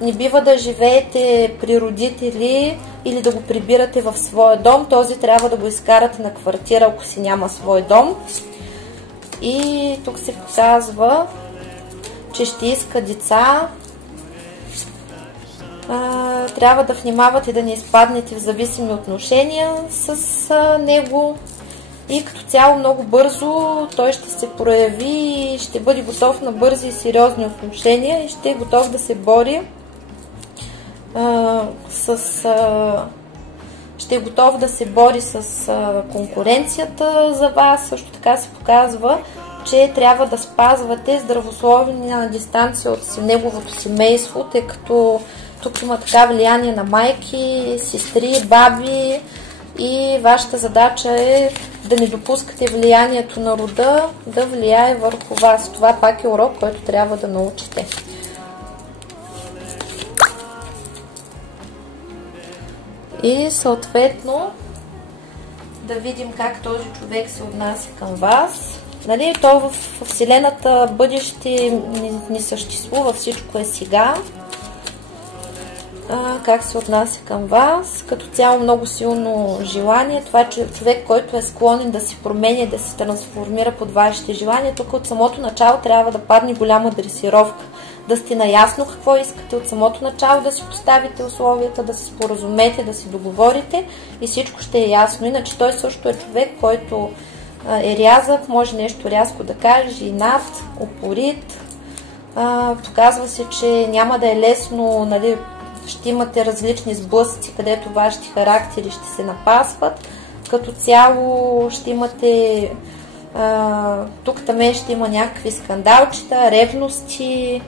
Не бива да живеете при родители или да го прибирате в своя дом. Този трябва да го изкарате на квартира, ако си няма свой дом. И тук се показва, че ще иска деца. Трябва да внимавате да не изпаднете в зависими отношения с него. И като цяло много бързо той ще се прояви и ще бъде готов на бързи и сериозни отношения и ще е готов да се бори ще е готов да се бори с конкуренцията за вас. Също така се показва, че трябва да спазвате здравословна дистанция от неговото семейство, тъй като тук има така влияние на майки, сестри, баби и вашата задача е да не допускате влиянието на рода да влияе върху вас. Това пак е урок, който трябва да научите. И съответно да видим как този човек се отнася към вас. Нали, то в Вселената бъдеще не съществува, всичко е сега. Как се отнася към вас. Като цяло много силно желание. Това е човек, който е склонен да се променя, да се трансформира под вашите желания. Тук от самото начало трябва да падне голяма дресировка. Да сте наясно какво искате от самото начало, да си поставите условията, да се споразумете, да си договорите и всичко ще е ясно. Иначе той също е човек, който е рязък, може нещо рязко да каже, инат, упорит. Показва се, че няма да е лесно, нали, ще имате различни сблъсъци, където вашите характери ще се напасват. Като цяло ще имате тук там ще има някакви скандалчета, ревности,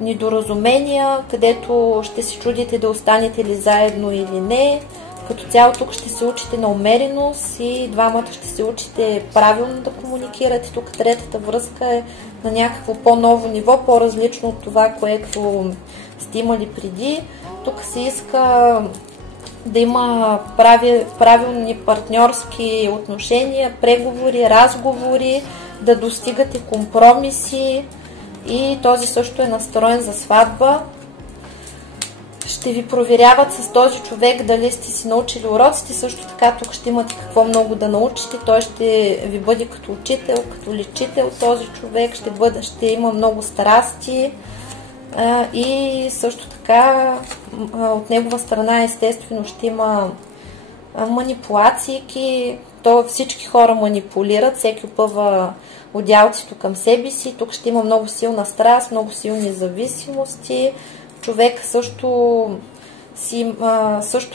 недоразумения, където ще се чудите да останете ли заедно или не. Като цяло тук ще се учите на умереност и двамата ще се учите правилно да комуникирате. Тук третата връзка е на някакво по-ново ниво, по-различно от това, което сте имали преди. Тук се иска да има правилни партньорски отношения, преговори, разговори, да достигате компромиси и този също е настроен за сватба. Ще ви проверяват с този човек дали сте си научили уроците, също така тук ще имате какво много да научите, той ще ви бъде като учител, като лечител този човек, ще има много страсти и също така от негова страна естествено ще има манипулации, то всички хора манипулират, всеки опъва одялцето към себе си, тук ще има много силна страст, много силни зависимости, човек също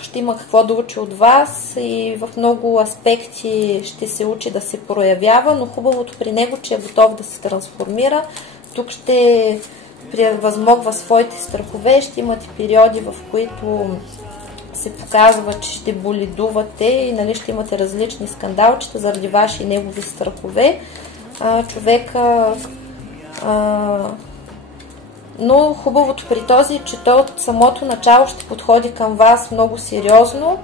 ще има какво да учи от вас и в много аспекти ще се учи да се проявява, но хубавото при него, че е готов да се трансформира. Тук ще възмогва своите страхове, ще имате периоди, в които се показва, че ще боледувате и нали, ще имате различни скандалчета заради ваши и негови страхове. Човека... но хубавото при този е, че той от самото начало ще подходи към вас много сериозно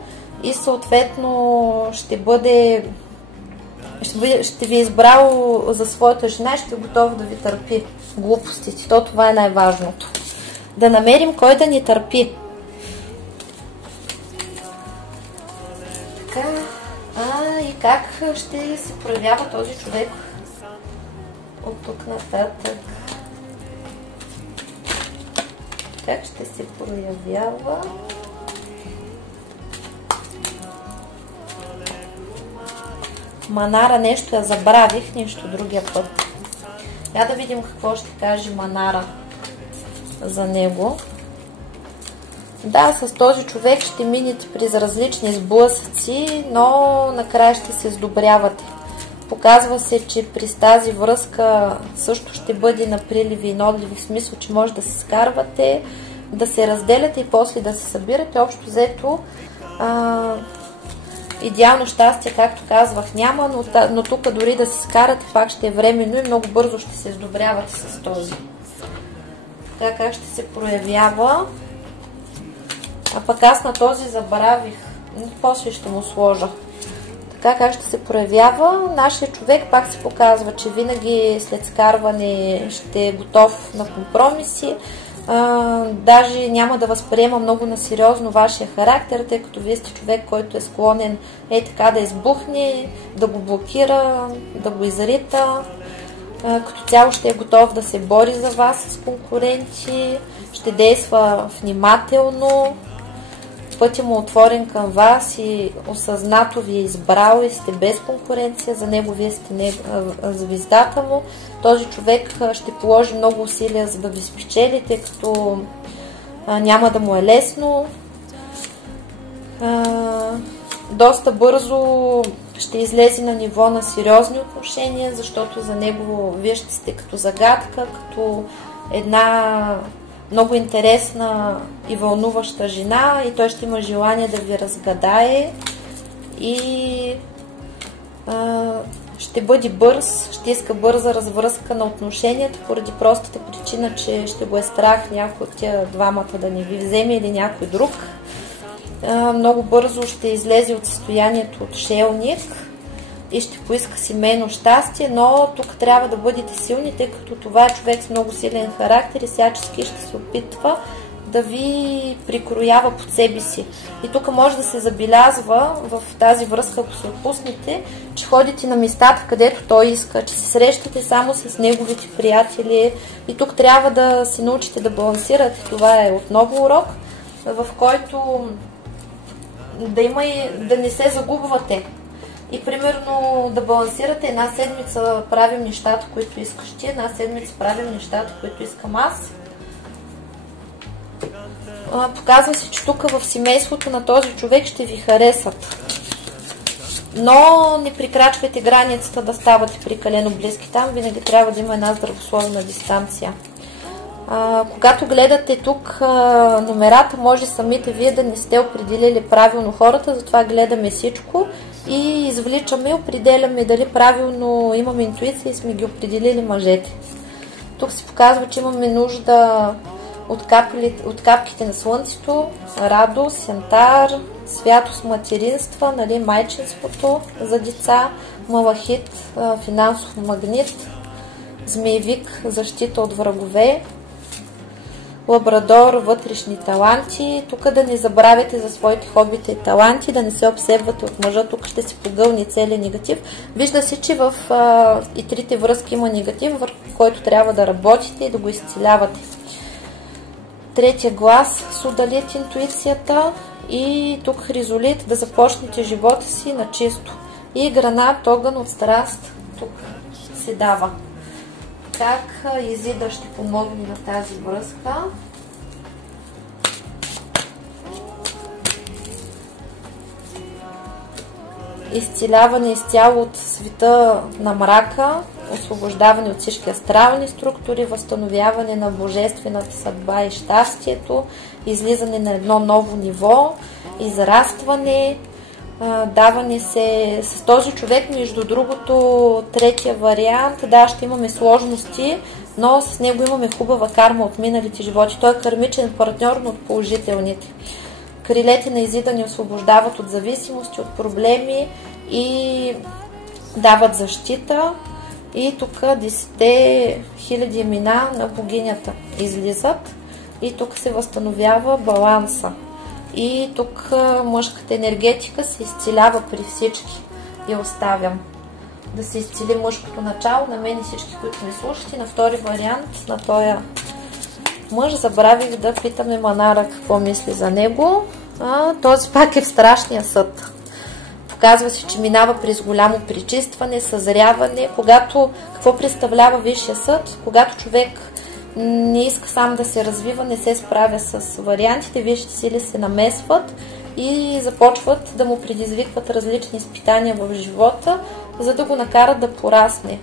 и съответно ще ви е избрал за своята жена и ще е готов да ви търпи глупостите. Това е най-важното. Да намерим кой да ни търпи. Така, и как ще се проявява този човек от тук нататък? Как ще се проявява? Манара нещо я забравих, нещо другия път. Я да видим какво ще каже Манара за него. Да, с този човек ще минете през различни сблъсъци, но накрая ще се сдобрявате. Показва се, че през тази връзка също ще бъде на приливи и на отливи, в смисъл, че може да се скарвате, да се разделяте и после да се събирате. Общо взето, идеално щастие, както казвах, няма, но тук дори да се скарате, пак ще е временно и много бързо ще се сдобрявате с този. Така, как ще се проявява? А пък аз на този забравих. После ще му сложа. Така, как ще се проявява? Нашия човек пак се показва, че винаги след скарване ще е готов на компромиси. Даже няма да възприема много на сериозно вашия характер, тъй като вие сте човек, който е склонен така да избухне, да го блокира, да го изрита. Като цяло ще е готов да се бори за вас с конкуренти, ще действа внимателно, пътя му отворен към вас и осъзнато ви е избрал и сте без конкуренция, за него вие сте звездата му. Този човек ще положи много усилия за да ви спечели, тъй като няма да му е лесно. Доста бързо ще излезе на ниво на сериозни отношения, защото за него вие ще сте като загадка, като една много интересна и вълнуваща жена и той ще има желание да ви разгадае и ще бъде бърз, ще иска бърза развръзка на отношенията, поради простата причина, че ще го е страх някой от тия двамата да не ви вземе или някой друг. Много бързо ще излезе от състоянието отшелник и ще поиска семейно щастие, но тук трябва да бъдете силни, тъй като това е човек с много силен характер и всячески ще се опитва да ви прикроява под себе си. И тук може да се забелязва в тази връзка, ако се отпуснете, че ходите на местата, където той иска, че се срещате само с неговите приятели и тук трябва да се научите да балансирате. Това е отново урок, в който да не се загубвате. И примерно да балансирате, една седмица правим нещата, които искаш ти, една седмица правим нещата, които искам аз. Показва се, че тук в семейството на този човек ще ви харесат. Но не прекрачвайте границата да ставате прекалено близки. Там винаги трябва да има една здравословна дистанция. Когато гледате тук номерата, може самите вие да не сте определили правилно хората, затова гледаме всичко и извличаме, определяме дали правилно имаме интуиция и сме ги определили мъжете. Тук се показва, че имаме нужда от капките на слънцето, радост, янтар, святост, материнство, нали, майчинството за деца, малахит, финансов магнит, змейвик, защита от врагове, лабрадор, вътрешни таланти. Тук да не забравяте за своите хоббите и таланти, да не се обсебвате от мъжа, тук ще се погълни целият негатив. Вижда се, че в и трите връзки има негатив, върху който трябва да работите и да го изцелявате. Третия глас, судалит, интуицията и тук хризолит, да започнете живота си на чисто. И гранат, огън от страст, тук се дава. Как Изида ще помогне на тази връзка? Изцеляване изцяло от света на мрака, освобождаване от всички астрални структури, възстановяване на божествената съдба и щастието, излизане на едно ново ниво израстване, даване се с този човек, между другото, третия вариант, да, ще имаме сложности, но с него имаме хубава карма от миналите животи. Той е кармичен партньор, но от положителните. Крилете на Изида ни освобождават от зависимости, от проблеми и дават защита. И тук 10 000 имена на богинята излизат и тук се възстановява баланса. И тук мъжката енергетика се изцелява при всички. И оставям да се изцели мъжкото начало на мен и всички, които ми слушате. На втори вариант на този мъж забравих да питаме Манара какво мисли за него. Този пак е в страшния съд. Показва се, че минава през голямо пречистване, съзряване. Какво представлява Висшия съд? Когато човек не иска сам да се развива, не се справя с вариантите, висшите сили се намесват и започват да му предизвикват различни изпитания в живота, за да го накарат да порасне.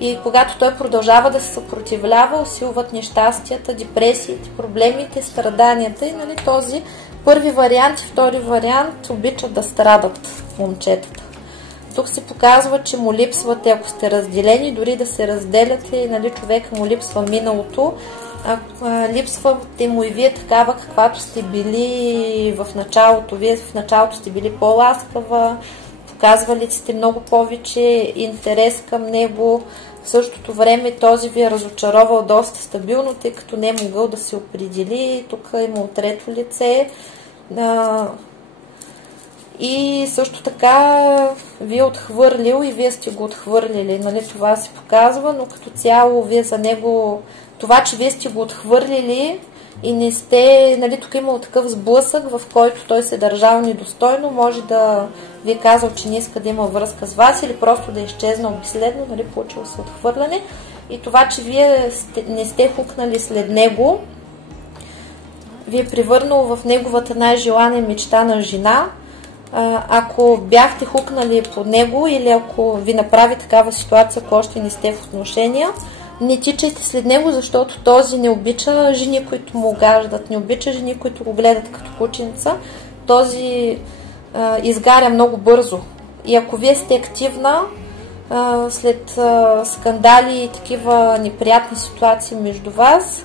И когато той продължава да се съпротивлява, усилват нещастията, депресиите, проблемите, страданията и този първи вариант и втори вариант обичат да страдат момчетата. Тук се показва, че му липсвате, ако сте разделени, дори да се разделяте, човека му липсва миналото, липсвате му и вие такава, каквато сте били в началото. Вие в началото сте били по-ласкава, показвали сте много повече интерес към него. В същото време този ви е разочаровал доста стабилно, тъй като не е могъл да се определи. Тук има трето лице. И също така ви е отхвърлил и вие сте го отхвърлили. Това се показва, но като цяло вие за него, това, че вие сте го отхвърлили и не сте, тук имало такъв сблъсък, в който той се държал недостойно, може да ви е казал, че не иска да има връзка с вас или просто да е изчезнал безследно, получил се отхвърляне. И това, че вие не сте хукнали след него, ви е превърнало в неговата най-желана мечта на жена. Ако бяхте хукнали по него или ако ви направи такава ситуация, ако още не сте в отношения, не тичайте след него, защото този не обича жени, които му огаждат, не обича жени, които го гледат като кученца. Този изгаря много бързо. И ако вие сте активна, след скандали и такива неприятни ситуации между вас,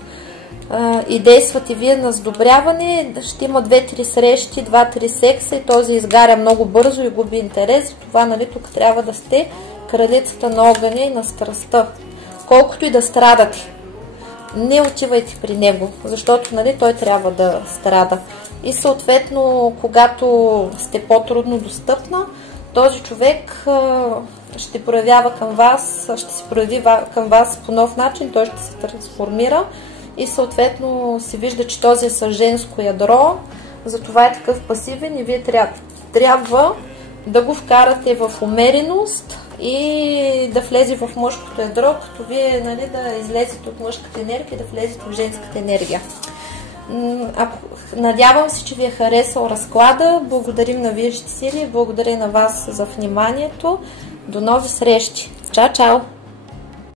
и действате вие на сдобряване, ще има 2-3 срещи, 2-3 секса и този изгаря много бързо и губи интерес. И това, тук трябва да сте кралицата на огъня и на страстта. Колкото и да страдате, не отивайте при него, защото той трябва да страда. И съответно, когато сте по-трудно достъпна, този човек ще проявява към вас, ще се прояви към вас по нов начин, той ще се трансформира. И съответно се вижда, че този е с женско ядро, затова е такъв пасивен и вие трябва да го вкарате в умереност и да влезе в мъжкото ядро, като вие да излезете от мъжката енергия и да влезете в женската енергия. Надявам се, че ви е харесал разклада. Благодарим на висшите сили, благодаря на вас за вниманието. До нови срещи. Чао, чао!